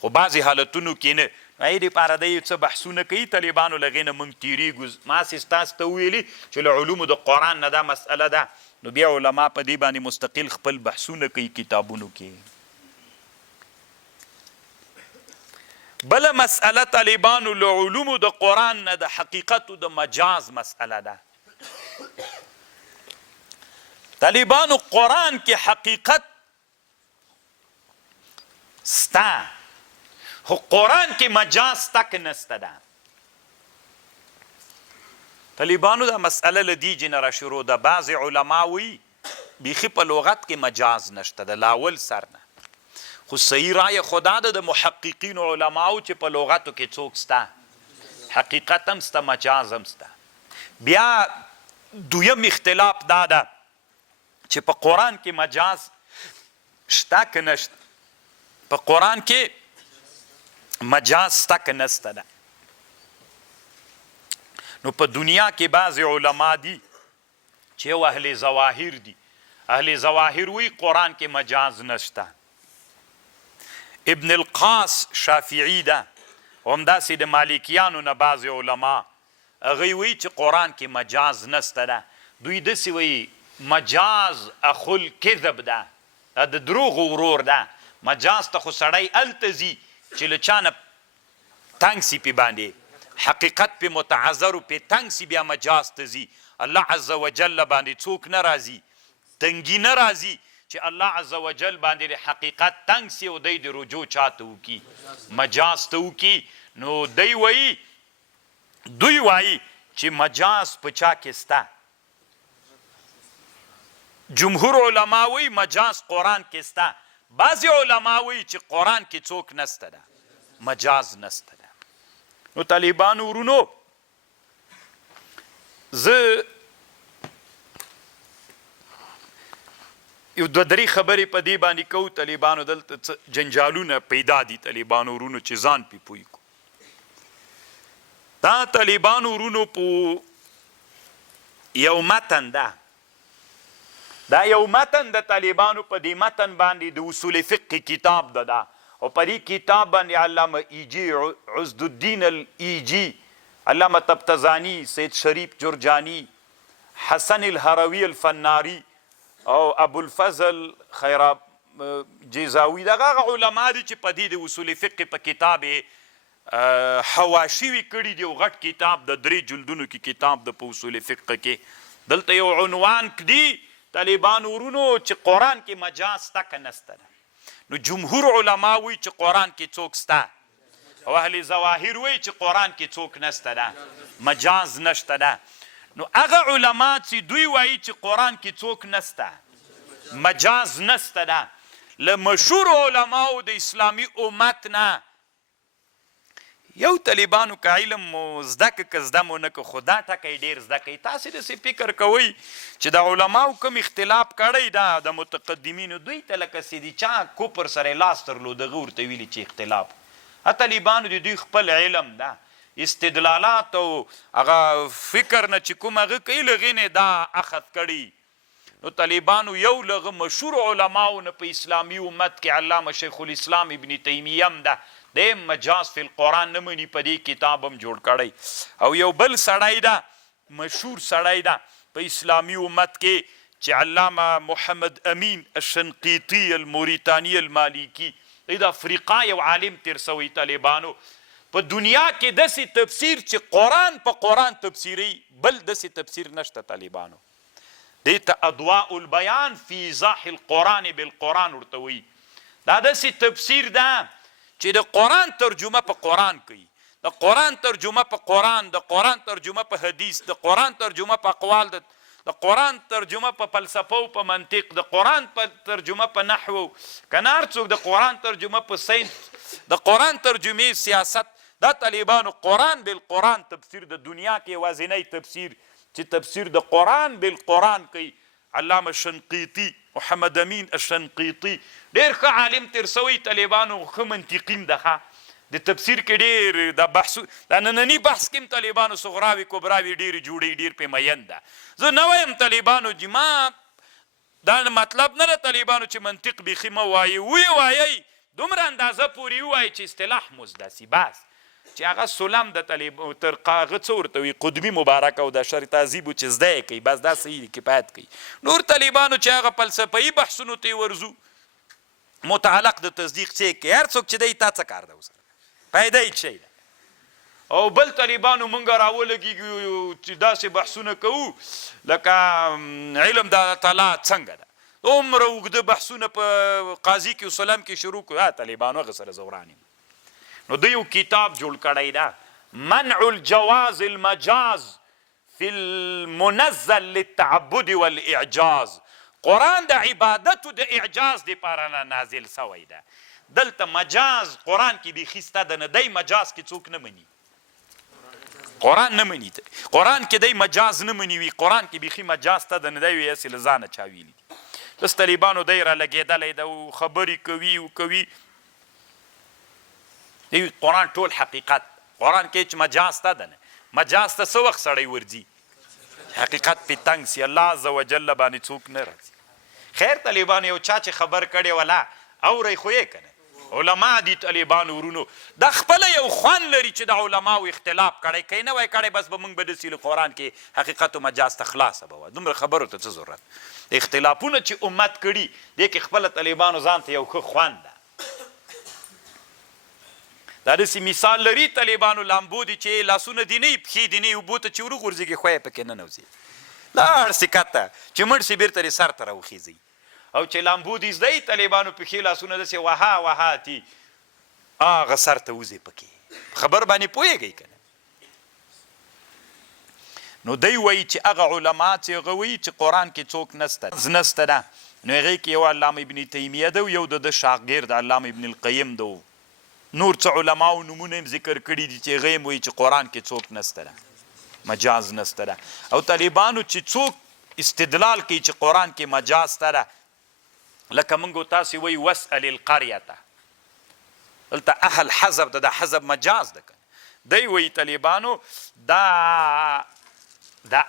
خو بعضې حالتونو کې نه هغې دپاره دی څه بحثونه کوي طالبانو له هغې نه موږ تېرېږو ما سې ستاسو ته وویلي چې له علومو د قرآن نه دا مسئله ده نو بیا علما په دې باندې مستقل خپل بحثونه کوي کتابونو کې بله مسئله طالبانو له علومو د قرآن نه د حقیقت و د مجاز مسئله ده طالبانو قرآن کې حقیقت ستا خو قرآن کې مجاز تک نسته ده طالبانو دا مسئله له دې جې نه راشروع ده بعضې علما وایي بیخي په لغت کې مجاز نشته ده لاول سر نه خو صحیح رایه خو دا ده د محققینو علماو چې په لغتو کې څوک سته حقیقت هم سته مجاز هم سته بیا دویم اختلاف دا ده چې په قرآن کې مجاز شته که نشته په قرآن کې مجاز شته که نسته ده نو په دنیا کې بعضې علما دي چې یو اهل ظواهر دي اهل ظواهر وی قرآن کې مجاز نشته ابن القاس شافعي ده همداسې د مالکیانو نه بعضې علما هغوی وی چې قرآن کې مجاز نسته ده دوی داسې وی مجاز اخو الکذب ده، دا د دروغ ورور ده. مجاز ته خو سړی هلته ځي چې له چا نه تنګ سي پې باندې، حقیقت پې متعذر و پې تنګ سي، بیا مجاز ته ځي. الله عز وجل باندې څوک نه راځي، تنګي نه راځي چې الله عز وجل باندې د حقیقت تنګ سي او دی د رجوع چاته وکي، مجاز ته وکي. نو دوی وایي چې مجاز په چا کې سته. جمهور علما وایي مجاز قرآن کې سته، بعضې علما وایي چې قرآن کې څوک نسته ده، مجاز نسته ده. نو طالبانو ورونو، زه یو دوه درې خبرې په دې باندې کوو. طالبانو دلته جنجالونه پیدا دي، طالبانو ورونو چې ځان پې پوه کړو. دا طالبانو ورونو په یو متن ده، دا یو متن د طالبانو په دې متن باندې د اصول فقه کتاب ده او په دې کتاب باندې علامه ایجی عزد الدین الایجی، علامه طبطزانی، سید شریف جرجانی، حسن الهروی الفناری او ابوالفضل خیراب جیزاوی، دغه علما دي چې په دې د اصول فقه په کتاب حواشي وی کړي دي. غټ کتاب د 3 جلدونو کې کتاب د په اصول فقه کې. دلته یو عنوان کړي طالبانو ورونو چې قرآن کې مجاز سته که نسته ده. نو جمهور علما وایي چې قرآن کې څوک سته، او اهل ظواهر وایي چې قرآن کې څوک نسته ده، مجاز نشته ده. نو هغه علما چې دوی وایي چې قرآن کې څوک نسته، مجاز نسته ده، له مشهور علماو د اسلامي امت نه یو طالبانو که علم مو زده که که زده مو نه که خو دا ټکی ډېر زده کوي. تاسې داسې فکر کوئ چې د علماو کوم اختلاف کړی ده د متقدمینو، دوی ته لکه سیدي چا کوپر سره لاس درلود هغه ورته ویلي چې اختلاف. طالبانو د دوی خپل علم ده، استدلالات او هغه فکر نه چې کوم هغه کوي له هغې نه دا اخذ کړي. نو طالبانو یو له مشهور علماو نه په اسلامي امت کې علامه شیخ الاسلام ابن تیمیه هم ده، د مجاز فی القرآن نه مني، په دې کتاب هم جوړ کړی. او یو بل سړی ده، مشهور سړی ده په اسلامي امت کې چې علامه محمد امین الشنقیطي الموریتانی المالیکی، د افریقا یو عالم تیر سوی. طالبانو په دنیا کې داسې تفسیر چې قرآن په قرآن تفسیری بل داسې تفسیر نشته. طالبانو دې ته اضواء البیان فی ایضاح القرآن بالقرآن ورته وایي. دا داسې تفسیر ده چې د قرآن ترجمه په قرآن کوي، د قرآن ترجمه په قرآن، د قرآن ترجمه په حدیث، د قرآن ترجمه په اقوال، د قرآن ترجمه په فلسفه او په منطق، د قرآن ترجمه په نحو، کنه هر څوک د قرآن ترجمه په ساینس، د قرآن ترجمه سیاست. دا طالبانو قرآن بالقرآن تفسیر د دنیا کې یوازینی تفسیر چې تفسیر د قرآن بالقرآن کوي. علامه شنقیطي، محمد امین الشنقیطي ډېر ښه عالم تیر سوی. طالبانو ښه منطقیم ده، د تفسیر کې ډېر د بحث د ننني بحث کې طالبانو صغراوي کبراوي ډېرې جوړې ډېر پې مین ده. زه نه وایم طالبانو چې ما دا مطلب نه ده طالبانو چې منطق بیخي مه وایي، وایئ دومره اندازه پورې ووایي چې اصطلاح مو زده سي، بس چې هغه سلم د طالب تر هغه څه ورته وي قطبي مبارک او د شر تعذیب چې زده یې کوي، بس دا صحیح دی، کفایت کوي. نور طالبانو چې هغه فلسفهي بحثونو ته ورځو متعلق د تصدیق څه کوي، هر څوک چې دی تا څه کار ده ورسره، پیدا یې شی ده. او بل طالبانو مونږ راولګېږو چې داسې بحثونه کوو لکه علم د تعالی څنګه ده، دومره اوږده بحثونه په قاضي کې وسلم کې شروع کړو. طالبانو هغه سره زوران یم. نو دوی یو کتاب جوړ کړی ده، منع الجواز المجاز فی المنزل للتعبد والاعجاز. قرآن د عبادت او د اعجاز دپاره نه نازل سوی ده. دلته مجاز قرآن کې بیخي سته ده نه، دی مجاز کې څوک نه مني، قرآن نه مني، قرآن کې دی مجاز نه مني وي، قرآن کې بیخي مجاز سته ده نه، دی وي هسې له ځانه چا ویلي دي. بس طالبانو دی را لګېدلی ده او خبرې کوي دی قرآن ټول حقیقت. قرآن کې چې مجاز سته ده نه، مجاز ته څه وخت سړی ورځي حقیقت پې تنګ سي، الله عز وجل باندې څوک نه راځي. خیر طالبانو یو چا چې خبر کړی ولا اورئ خو یې که نه، علما دي طالبانو ورونو دا خپله یو خوان لري چې د علماو اختلاف کړی که نه وای کړی بس به موږ به داسې قرآن کې حقیقت و مجاز ته خلاصه به وه دومره خبرو ته څه ضرورت اختلافونه چې امت کړي دې کې خپله طالبانو ځان ته یو ښه خوان ده دا داسې مثال لري طالبانو لامبو دي چې لاسونه دي نه پښې دي نه اوبو ته چې ورغورځېږي خو یې پکې ننوځي لاړ سي کته چې مړ سي بېرته یې سر ته راوخیږي او چې لامبو دي زده یي طالبانو پښې لاسونه داسې وها وها تي هغه سر ته وځي پکې خبر باندې پوهېږئ که نه نو دی وایي چې هغه علما چې هغه وایي چې قرآن کې څوک نسته نسته ده نو هغې کې یو علامه ابن تیمیه ده یو د ده شاګرد علامه ابن القیم ده نور څه علماو نومونه هم ذکر کړي دي چې هغه هم وایي چې قرآن کې څوک نسته ده مجاز نسته ده او طالبانو چې څوک استدلال کوي چې قرآن کې مجاز ته ده لکه موږ تاسې وایي واسأل القریته دلته اهل حذف ده د حذف مجاز ده کنه دی وایي طالبانو دا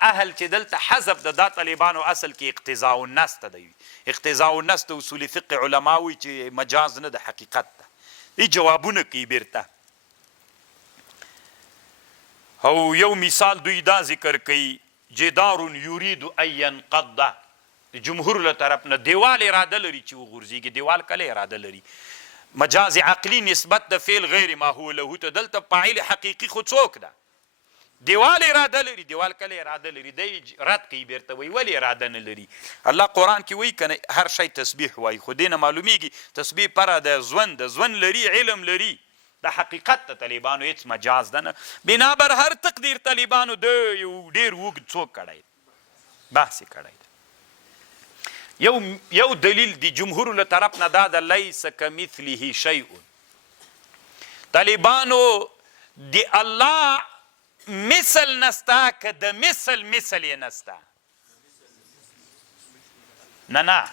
اهل چې دلته حذف ده دا طالبانو اصل کې اقتضاء النص ته دی اقتضاء النص ته اصول فقه علما وایي چې مجاز نه ده حقیقت ده ای جوابونه کوي بیرته او یو مثال دوی دا ذکر کوي جدار یرید ان ینقض جمهور له طرف نه دیوال اراده لري چې وغورځېږي دیوال کله اراده لري مجاز عقلی نسبت د فعل غیر ما هو له ته دلته فاعل حقیقي خو څوک ده دیوال اراده لري دیوال کله اراده لري دی رد کوي بیرته وایي ولې اراده نه لري الله قرآن کې وایي کنه هر شی تسبیح وایي خو دې نه معلومیږي تسبیح پره د ژوند لري علم لري د حقیقت ته طالبانو هیڅ مجاز ده نه بنابر هر تقدیر طالبانو د یو ډېر اوږد څوک کړی بحث یې کړی یو دلیل دی جمهور له طرف نه دا د لیس کمثله شیء طالبانو دی الله مثل نستا که د مثل یې نستا نه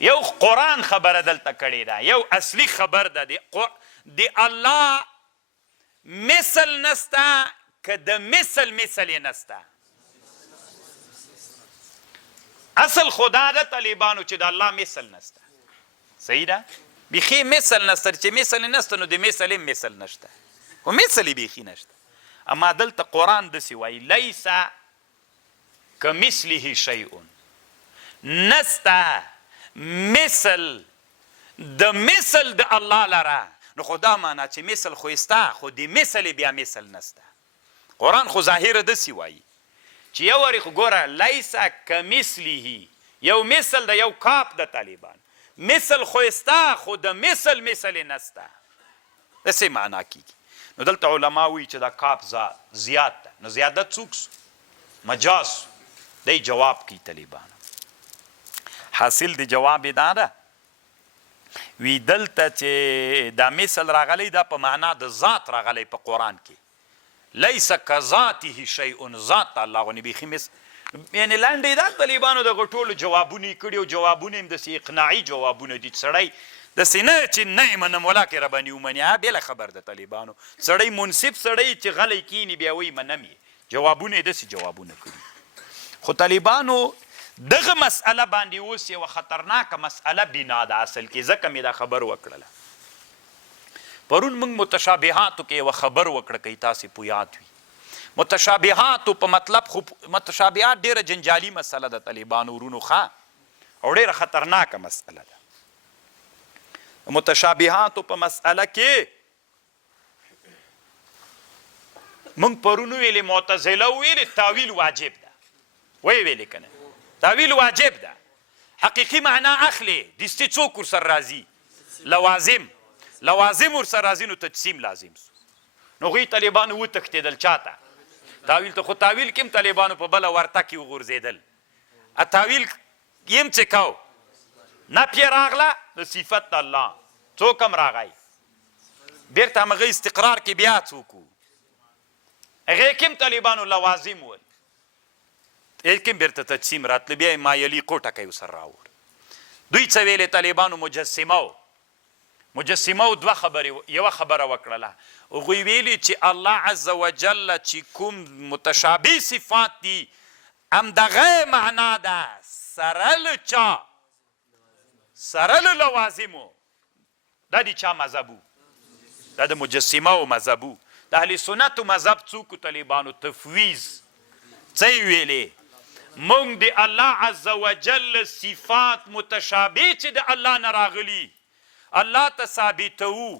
یو قرآن خبره دلته کړې ده یو اصلي خبر ده دی الله مثل نستا که د مثل یې نستا اصل خدا ده طالبانو چې د الله مثل نسته صحیح ده بیخي مثل نسته چې مثل نسته نو د مثل هم مثل نشته خو مثل یې بیخي نشته اما دلته قرآن داسې وایي لیس کمثله شیء نسته مثل د مثل د الله لره نو خو دا معنا چې مثل خو سته خو د مثل بیا مثل نسته قرآن خو ظاهره داسې وایي چې یو وارې خو ګوره لیسه کمثله یو مثل د یو کاپ د طالبان مثل خو سته خو د مثل یې نسته داسې معنا کیږي نو دلته علما وایي چې دا کاپ زیات ده نو زیادت څوک سو مجاز دی جواب کوي طالبانو حاصل د جواب یې دا ده وی دلته چې دا مثل راغلی دا په معنا د ذات راغلی په قرآن کې لیس کذاته شیء ذات الله غني بیخي مثل یعنی لاندې دا طالبانو دغه ټولو جوابونه یې کړي او جوابونه هم داسې اقناعي جوابونه دي سړی داسې نه چې نه یې منم ولاکې راباندې ومني بېله خبر ده طالبانو سړی منصف سړی چې غلی کیني بیا وایي منم یې جوابونه یې داسې جوابونه کړي خو طالبانو دغه مسئله باندې اوس یوه خطرناکه مسئله بنا ده اصل کې ځکه مې دا خبر وکړله پرون موږ متشابهاتو کې یوه خبر وکړه که تاسې پویات وي متشابهاتو په مطلب خو متشابهات ډېره جنجالي مسله ده طالبانو ورونو ښه او ډېره خطرناکه مسئله ده متشابهاتو په مسئله کې موږ پرون ویلې معتزله ویلې تاویل واجب ده وی ویلې که نه تاویل واجب ده حقیقي معنا اخلي دستې څوک ورسره راځي لوازم ورسره راځي نو تجسیم لازم سو نو هغوی طالبانو وتښتېدل چاته تاویل ته خو تاویل کې هم طالبانو په بله ورته کې وغورځېدل تاویل یې هم څه کو نفی راغله د صفت د الله څوک هم راغی بېرته همغه استقرار کې بیا څوک و هغې کې هم طالبانو لوازم ول هغې کې هم بېرته تجسیم راتله بیا یې مایلي کوټه کوي ورسره راوړ دوی څه ویلې طالبانو مجسمه دوه خبرې یوه خبره وکړله هغوی ویلي چې الله عز وجل چې کوم متشابه صفات دي همدغه معنا ده سره له چا سره له لوازمو دا د چا مذهب دا د مجسمه او مذهب د اهل سنتو مذهب څوک طالبانو تفویض څه یې ویلې موږ د الله عز وجل صفات متشابه چې د الله نه راغلي الله ته ثابتوو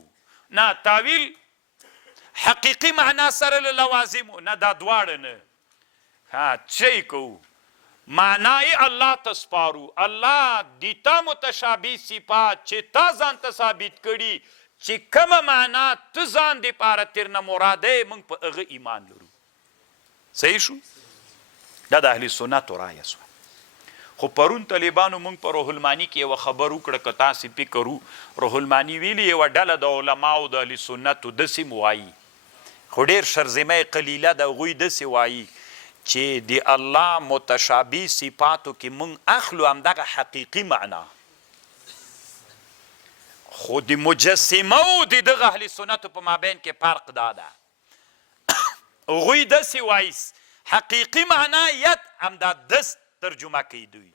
نه تاویل حقیقي معنا سره له لوازمو نه دا دواړه نه څه یې کوو معنا یې الله ته سپارو الله د تا متشابه صفات چې تا ځان ته ثابت کړي چې کومه معنا ته ځان دپاره ترنه مراده یې موږ په هغه ایمان لرو صحیح شو دا د اهل سنتو رایه سوه خو پرون طالبانو موږ په روح المانی کې یوه خبر وکړه که تاسې فکر وو روح المانی ویلي یوه ډله د علماو د اهل سنتو داسې وایي خو ډېر شرزمه قلیله د هغوی داسې وایي چې د الله متشابه صفاتو کې موږ اخلو همدغه حقیقي معنا خو د مجسمه او د دغه اهل سنتو په مابین کې فرق دا ده هغوی داسې وایي حقیقي معنا ید همدا دست ترجمه کوي دوی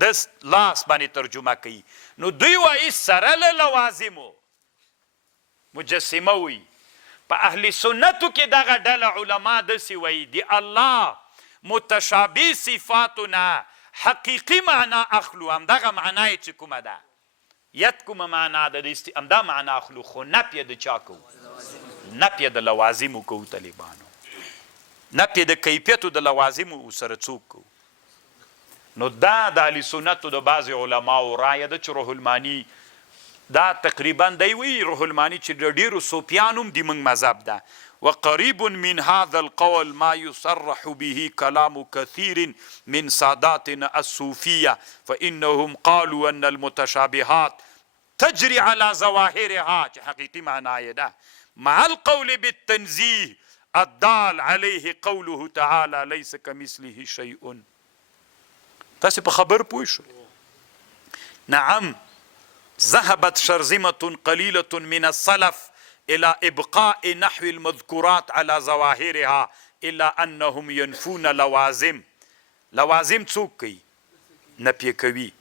دست لاس باندې ترجمه کوي نو دوی وایي سره له لوازمو مجسمه وي په اهل سنتو کې دغه ډله علما داسې وایي د الله متشابه صفاتو نه حقیقي معنا اخلو همدغه معنا یې چې کومه ده ید کومه معنا ده همدا معنا اخلو خو نفی د چا کوو نفی د لوازمو کوو طالبانو نفی د کیفیتو د لوازمو سره څوک کوو نو دا د اهل سنتو د بعضې علماو رایه ده چې روح المانی دا تقریبا دی وی روح المانی چې د ډیرو صوفیان هم د موږ مذهب ده وقریب من هذا القول ما يصرح به كلام كثير من ساداتنا الصوفيه فانهم قالوا ان المتشابهات تجري على ظواهرها چې حقیقي معنا یې ده مع القول بالتنزيه الدال عليه قوله تعالى ليس كمثله شيء تاسې په خبر پوه شو نعم ذهبت شرذمة قليلة من السلف إلى إبقاء نحو المذكورات على ظواهرها إلا أنهم ينفون لوازم لوازم څوک کوي نفي کوي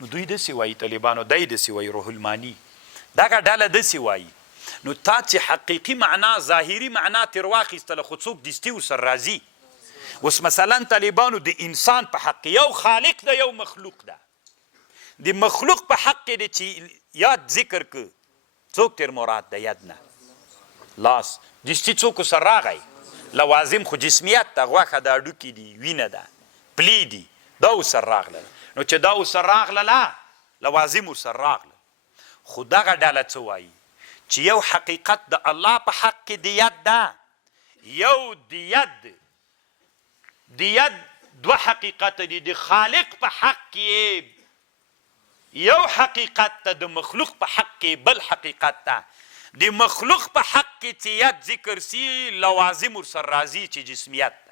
نو دوی داسې وایي طالبانو دی داسې وایي روح المانی دغه ډله داسې وایي نو تا چې حقیقي معنا ظاهري معنا تر واخیستله خو څوک دستي ورسره راځي اوس مثلا طالبانو د انسان په حق یو خالق ده یو مخلوق ده د مخلوق په حق کې دی چې یاد ذکر که څوک تر مراد ده ید نه لاس دستي څوک ورسره راغی لوازم خو جسمیت ده غوښه د هډوکي دي وینه ده پلی دي دا ورسره راغله نو چې دا ورسره راغله لوازم ورسره راغله خو دغه ډله څه وایي چې یو حقیقت د الله په حق کې د ید ده یو د ید دوه حقیقت دي د خالق په حق کې یو حقیقت ته د مخلوق په حق کې بل حقیقت ته د مخلوق په حق کې چې ید ذکر سي لوازم ورسره راځي چې جسمیت ده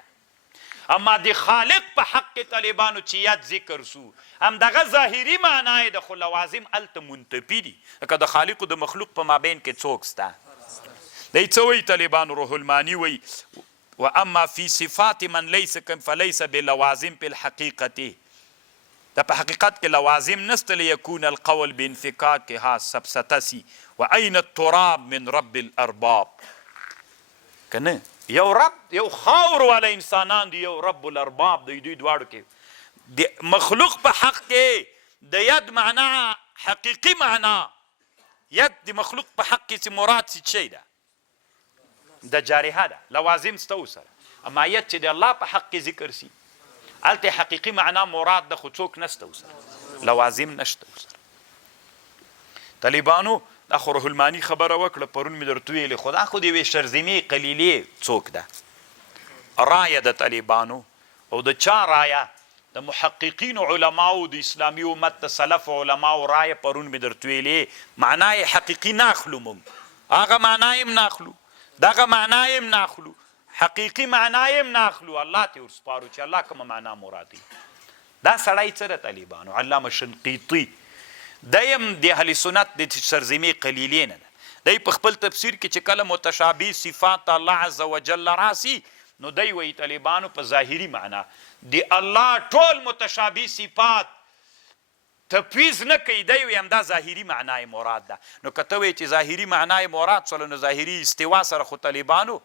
اما د خالق په حق کې طالبانو چې ید ذکر سو همدغه ظاهري معنا یې د خو لوازم هلته منتفي دي لکه د خالق او د مخلوق په مابین کې څوک سته دی څه وایي طالبانو روح المانی وایي واما في صفات من ليس فليس بلوازم في الحقيقه دا په حقیقت کې لوازم نسته ليكون القول بانفكاكها سبستسي واين التراب من رب الارباب کنه یو رب یو خاور والا انسانان دی یو رب الارباب دی دوی دواړو کې د مخلوق په حق کې د ید معنا حقیقي معنا ید د مخلوق په حق کې چې مراد څه شی ده د جارحه ده لوازم سته ورسره اما ید چې د الله په حق کې ذکر سي هلته حقیقي معنا مراد د خو څوک نسته ورسره لوازم نشته ورسره طالبانو دا خو روح المانی خبره وکړه پرون مې درته ویلې خو دا خو د یوې شرذمې قلیلې څوک ده رایه د طالبانو او د چا رایه د محققین علماو د اسلامي امت د سلف علماو رایه پرون مې درته ویلې معنا یې حقیقي ناخلو موږ هغه معنا یې هم ناخلو دغه معنا یې هم ناخلو حقیقي معنا یې هم ناخلو الله ته ورسپارو چې الله کومه معنا مرادي دا سړی څه د طالبانو علامه شنقیطي دیم د اهل سنت د سرزمې قلیلې نه ده دی په خپل تفسیر کې چې کله متشابه صفات الله عز وجل راسي نو دی وایي طالبانو په ظاهري معنا د الله ټول متشابه صفات تفویض نه کوي دی وي همدا ظاهري معنای مراد ده. نو که ته وایې چې ظاهري معنای مراد شوله نو ظاهري استوا سره خو طالبانو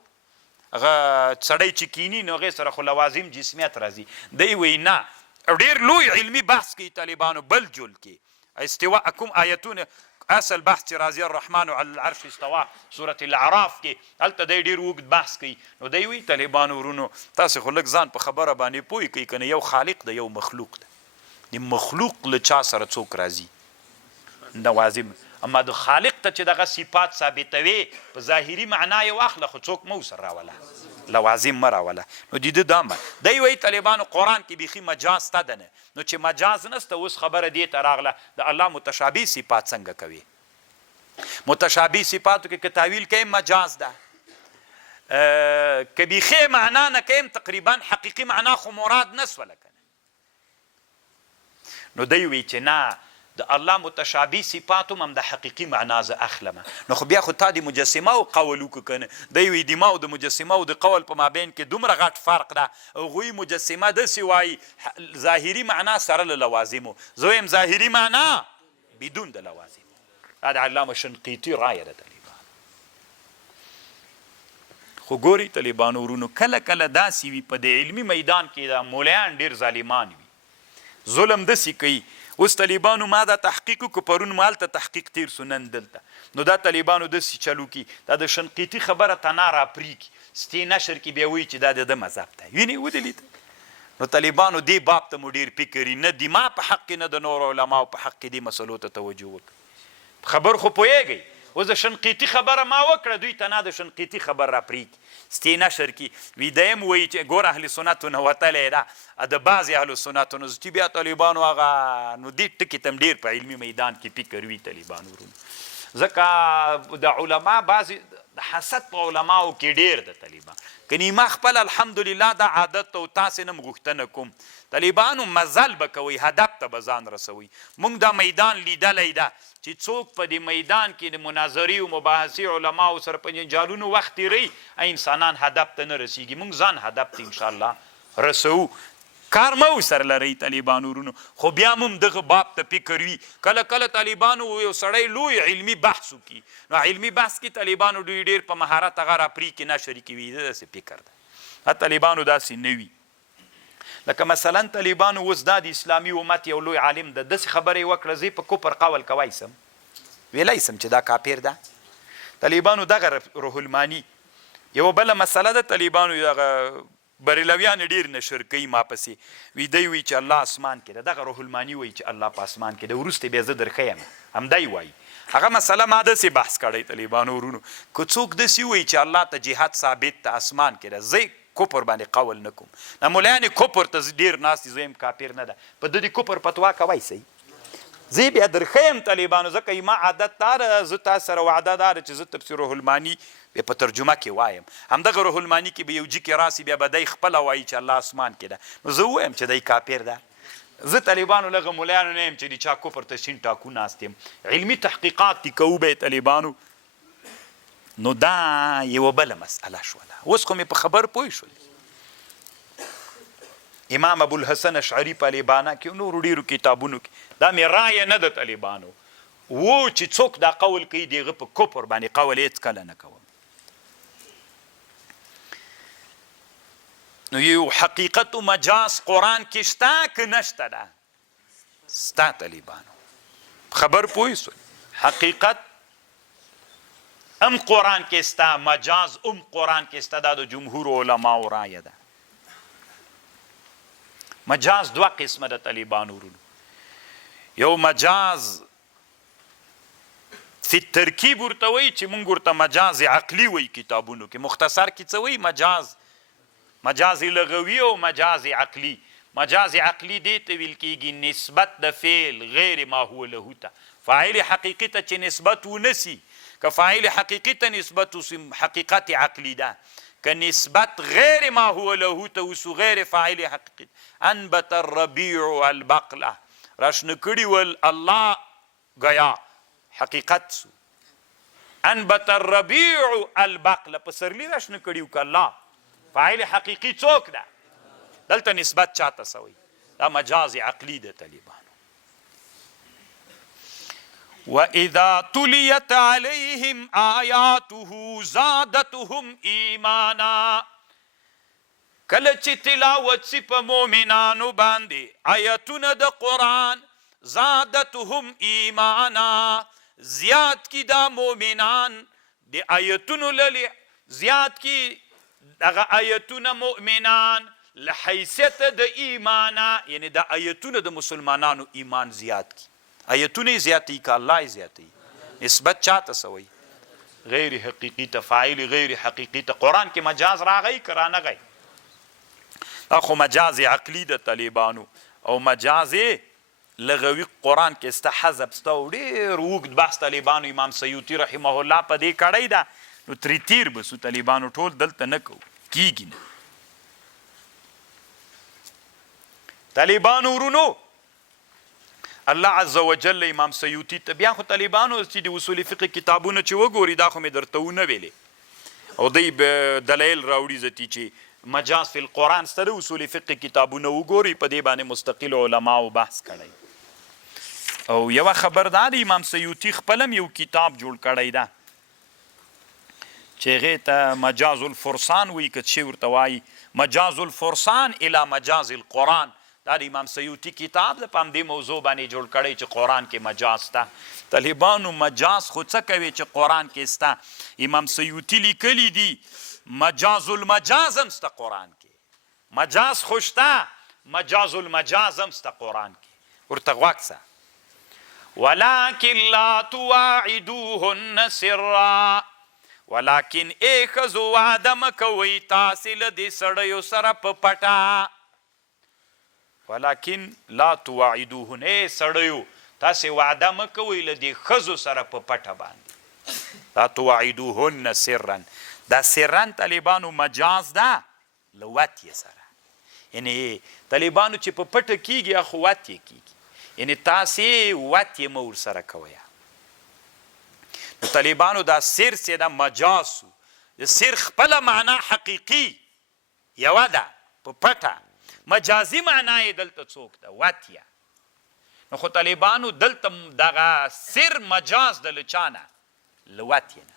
هغه سړی چې کیني نو هغې سره خو لوازم جسمیت راځي. دی وایي نه ډېر لوی علمي بحث کوي طالبانو بل جل کې استوا کوم آیتونه اصل بحث چې راځي الرحمن علی العرش استوا سورة الاعراف کې هلته دی ډېر اوږد بحث کوي. نو دی وایي طالبانو ورونو تاسې خو لږ ځان په خبره باندې پوه کوئ که نه یو خالق ده یو مخلوق ده. د مخلوق له چا سره څوک راځي لوازم اما د خالق ته چې دغه صفات ثابتوي په ظاهري معنا یې واخله خو څوک مه ورسره راوله لوازم مه راوله. نو د ده دا دی وایي طالبانو قرآن کې بیخي مجاز ته ده نه. نو چې مجاز نسته اوس خبره دې ته راغله د الله متشابه صفات څنګه کوي. متشابه صفاتو کې که تاویل کوي مجاز ده که بیخي معنا نه کوي تقریبا حقیقي معنا خو مراد نسوله کنه. نو دی وی چې نه د الله متشابه صفات هم د حقیقي معنا زه اخلمه. نو خو بیا خو تا د مجسمه او قول وکړو کنه. دی وی د ما او د مجسمه او د قول په مابین کې دومره غټ فرق ده. هغوی مجسمه داسې وایي ظاهري معنا سره له لوازمو زه وایم ظاهري معنا بدون د لوازم. دا د علامه شنقیطي رایه ده طالبانو. خو ګوري طالبانو ورونو کله کله داسې وي په د علمي میدان کې دا مولیان ډېر ظالمان وي ظلم داسې کوي. اوس طالبانو ما دا تحقیق وکړو پرون ما هلته تحقیق تیر سو نن دلته. نو دا طالبانو داسې چلو کي دا د شنقیطي خبره تنا راپرېږي ستی نشر کې بیا وایي چې دا د ده مذهب دی. وینې ودلید. نو طالبانو دې باب ته مو ډېر فکر نه د ما په حق کې نه د نورو علماو په حق کې دې مسلو ته توجه وکړي. خبر خو پوهېږئ اوس د شنقیطي خبره ما وکړه دوی ته نه د شنقیطي خبر راپرېږي ستی نشر کې وي دیم وایي چې ګوره اهل سنتو نه وتلی ده د بعضې اهل سنتو نه چې بیا طالبانو هغه نو دې ټکي ته هم ډېر په علمي میدان کې فکر وي طالبانو ورونو. ځکه د علما بعضې د حسد په علماو کې ډېر ده طالبان. کنی ما خپل الحمدلله دا عادت او تاسې نه م غوښتنه کوم طالبانو مزل به کوئ هدف ته به ځان رسوئ. موږ دا میدان لیدلی ده چې څوک په دې میدان کې د مناظرې او مباحثې علماو سره په جنجالونو وخت تېروي انسانان هدف ته نه رسیږي. موږ ځان هدف ته انشاءالله رسوو. کار مه ورسره لرئ طالبانو ورونو خو بیا هم دغه باب ته فکر وي. کله کله طالبانو یو سړی لوی علمي بحث وکړي نو علمي بحث کې طالبانو دوی ډېر په مهارت هغه راپرېږي نه شریکي وي. داسې فکر ده طالبانو داسې نه وي. لکه مثلا طالبانو اوس دا د اسلامي امت یو لوی عالم ده داسې خبرې یې وکړه زه په کفر قول کوی سم ویلی سم چې دا کافر ده. طالبانو دغه روح الماني یوه بله مسله ده طالبانو دغه بریلویان ډېر نشر کوي ما پسې وي دی وایي چې الله اسمان کې ده. دغه روح الماني وایي چې الله په اسمان کې ده وروسته بیا زه درښیم همدی وایي. هغه مسله ما داسې بحث کړی طالبانو ورونو که څوک داسې وایي چې الله ته جهاد ثابت ته اسمان کې ده زه کفر باندې قول نه کوم. نه مولیانې کفر ته ډېر ناست دي زه یم کافر نه ده په ده د کفر فتوا کوی سئ زه بیا درښیم طالبانو ځکه ما عادت دا ده زه تاسو سره وعده دا ده چې زه تفسیر روح الماني بیا په ترجمه کې وایم همدغه روح الماني کې به یو جي کې راسي بیا به دی خپله وایي چې الله اسمان کې ده نو زه ووایم چې دی کافر ده. زه طالبانو لږه مولیانو نه یم چې د چا کفر ته سین ټاکو ناست یم. علمي تحقیقات دي کوو به یې طالبانو. نو دا یوه بله مسئله شوله. اوس خو مې په خبر پوه شول امام ابوالحسن اشعري په لیبانا کې نورو ډېرو کتابونو کې دا مې رایه نه ده طالبانو و چې څوک دا قول کوي د هغه په کفر باندې قول هېڅ کله نه کوم. نو یو حقیقت و مجاز قرآن کې شته که نشته ده ستا طالبانو خبر پوه شول. حقیقت ام قرآن کې ستا مجاز ام قرآن کې ستا دا د جمهور علماو رایه ده. مجاز دوه قسمه ده طالبانو ورونو. یو مجاز فی الترکیب ورته وایي چې مونږ ورته مجاز عقلي وایي کتابونو کې. مختصر کې څه وایي مجاز لغوي او مجاز عقلي. مجاز عقلي دې ته ویل کېږي نسبت د فعل غیر ما هو له ته فاعل حقیقي ته چې نسبت ونسي که فاعل حقیقي ته نسبت حقیقت عقلي ده که نسبت غیر ما هو له ته وسو غیر فاعل حقیقي. انبت الربیع البقله راشنه کړي ول الله گیا حقیقت سو. انبت الربیع البقله پسرلی راشنه کړي که الله فاعل حقیقي څوک ده دلته نسبت چاته سوی دا مجاز عقلي ده طالبانو. وَإِذَا تُلِيَتْ عَلَيْهِمْ آيَاتُهُ زَادَتْهُمْ ایمانا. کله چې تلاوت سی په مؤمنانو باندې آیتونه د قرآن زادتهم ایمانا، زیات کی دا مؤمنان د آیتونو للی، زیات کی دغه آیتونه مؤمنان لحیثیت د ایمانا، یعنی د آیتونه د مسلمانانو ایمان زیات کی. آیتونه زیاتی که الله زیاتی. نسبت چاته سوی؟ غیر حقیقی تفاعل غیر حقیقی ته. قرآن کې مجاز راغی که رانغی؟ دا خو مجاز عقلی د طالبانو او مجاز لغوی قرآن کې ستا حذف ستا او ډېر اوږد بحث طالبانو امام سیوطي رحمه الله په دې کړی ده، نو ترې تیر بسو طالبانو ټول دلته نه کوو، کیږي نه. طالبانو ورونو الله عز وجل امام سیوطي ته بیا خو طالبانو چې د اصول فقه کتابونه چې وګوري دا خو مې درته ونه ویلې، او دی دلایل راوړي ذاتي چې مجاز فی القرآن ستره اصول فقه کتابونه وګوري، په دې باندې مستقل علماو بحث کړی. او یوه خبر دا د امام سیوطي خپلم یو کتاب جوړ کړی ده چې هغې ته مجاز الفرسان وایي، که څه ورته وایي مجاز الفرسان الی مجاز القرآن. دا د امام سیوطي کتاب ده، په همدې موضوع باندې جوړ کړی چې قرآن کې مجاز ته. طالبانو مجاز خو څه کوي چې قرآن کې سته؟ امام سیوطي لیکلی دي مجاز المجاز هم سته قرآن کې، مجاز خو شته، مجاز المجاز هم سته قرآن کې. ورته غوږ شه. ولکن لا تواعدوهن سرا، ولکن ای ښځو وعده مه کوئ تاسې له دې سړیو سره په پټه. ولکن لا تواعدوهن، ای سړیو تاسې وعده مه کوئ له دې ښځو سره په پټه باندې. لا تواعدوهن سرا، دا سرن طالبانو مجاز ده له وطیې سره، یعنی طالبانو چې په پټه کیږي اخو وطیې کیږي، یعنی تاسې وطیې مه ورسره کوئ. نو طالبانو دا سر چې دا مجاز سو، د سر خپله معنا حقیقي یوه ده په پټه، مجازي معنا یې دلته څوک ده؟ وطیه. نو خو طالبانو دلته دغه سر مجاز ده له چا نه؟ له وطیې نه.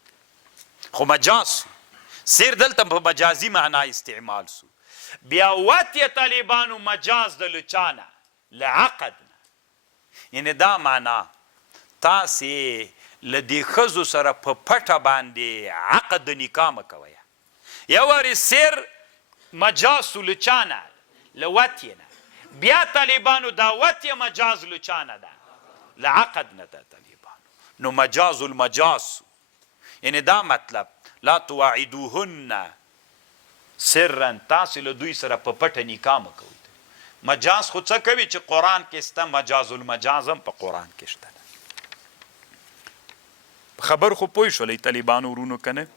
خو مجاز سو، سر دلته په مجازي معنا استعمال سو. بیا وطیه طالبانو مجاز ده له چا نه؟ له عقد نه. یعنی دا معنا تاسې له دې ښځو سره په پټه باندې عقد د نکاح مه کوئ. یو وارې سر مجاز سو له چا نه؟ له وطیې نه. بیا طالبانو دا وطیه مجاز له چا نه ده؟ له عقد نه ده طالبانو. نو مجاز المجاز سو، یعنی دا مطلب لا تواعدوهن سرا، تاسې له دوی سره په پټه نکاح مه کوئ. مجاز خو څه کوي چې قرآن کې شته، مجاز المجاز هم په قرآن کې شته. خبر خو پوه شولئ طالبانو ورونو که نه؟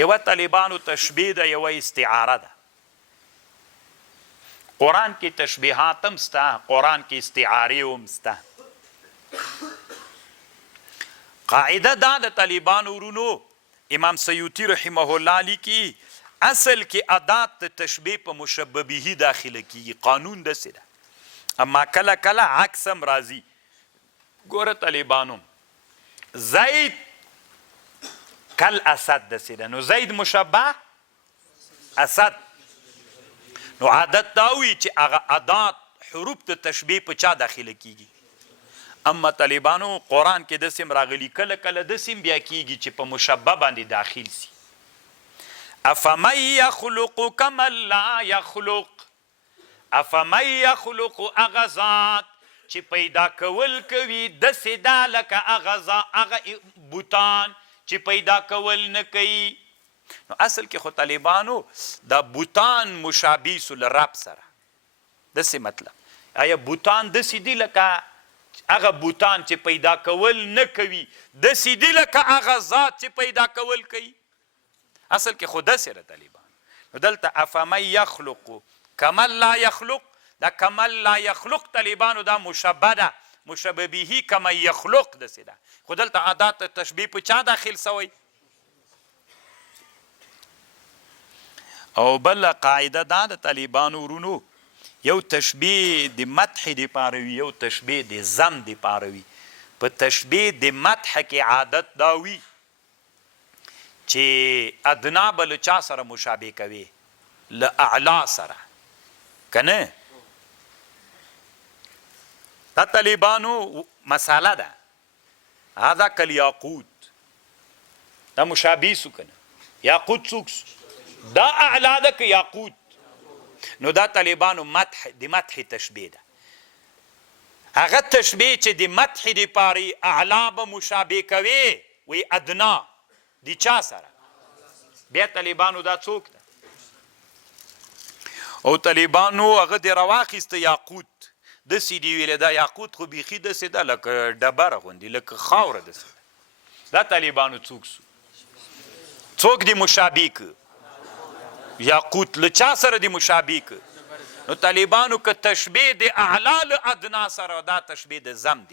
یوه طالبانو تشبیه ده، یوه استعاره ده. قرآن کې تشبیهات هم شته، قرآن کې استعارې هم شته. قاعده دا د طالبانو ورونو امام سیوطي رحمه الله لیکي اصل کې ادات د تشبیه په مشبه به داخله کیږي، قانون داسې ده. اما کله کله عکس هم راځي. ګوره طالبانو زید کل اسد داسې ده، نو زید مشبه اسد، نو عادت دا وي چې هغه ادات حروف د تشبیه په چا داخله کیږي. اما طالبانو قرآن کې داسې هم راغلي کله کله داسې هم بیا کیږي چې په مشبه باندې داخل سي. افمن یخلق کمن لا یخلق، افمن یخلق هغه ذات چې پیدا کول کوي داسې ده لکه هغه بوتان چې پیدا کول نه کوي. نو اصل کې خو طالبانو دا بوتان مشابه سو له رب سره، داسې مطلب. آیا بوتان داسې دي لکه هغه بوتان چې پیدا کول نه کوي، داسې دي لکه هغه ذات چې پیدا کول کوي؟ اصل کې خو داسې ده طالبان. نو دلته افمن یخلق کمن لا یخلق، دا کمن لا یخلق طالبانو دا مشبه ده، مشبه به کمن یخلق داسې ده. خو دلته عادات تشبیه په چا داخل سوی؟ او بل قاعده دا د طالبانو ورونو یو تشبیه د مدح دپاره وي یو تشبیه د ذم دپاره وي. په تشبیه د مدح کې عادت دا وي چې ادنا به له چا سره مشابه کوي؟ له اعلا سره که نه؟ دا طالبانو مثاله ده. هذا کالیاقوت، دا مشابه سو که نه؟ یاقوت څوک سو؟ دا اعلا ده که یاقوت؟ نو دا طالبانو مدح د مدح تشبیه ده. هغه تشبیه چې د مدح دپاره اعلا به مشابه کوي وی ادنا د چا سره؟ بیا طالبانو دا څوک ده؟ او طالبانو هغه د راواخیسته یاقوت داسې دي ویلې دا یاقوت خو بیخي داسې ده لکه ډبره غوندې لکه خاوره داسې ده. دا طالبانو څوک سو؟ څوک د مشابه که؟ یاقوت له چا سره د مشابه که؟ نو طالبانو که تشبیه د اعلا له ادنا سره دا تشبیه د ذم دی.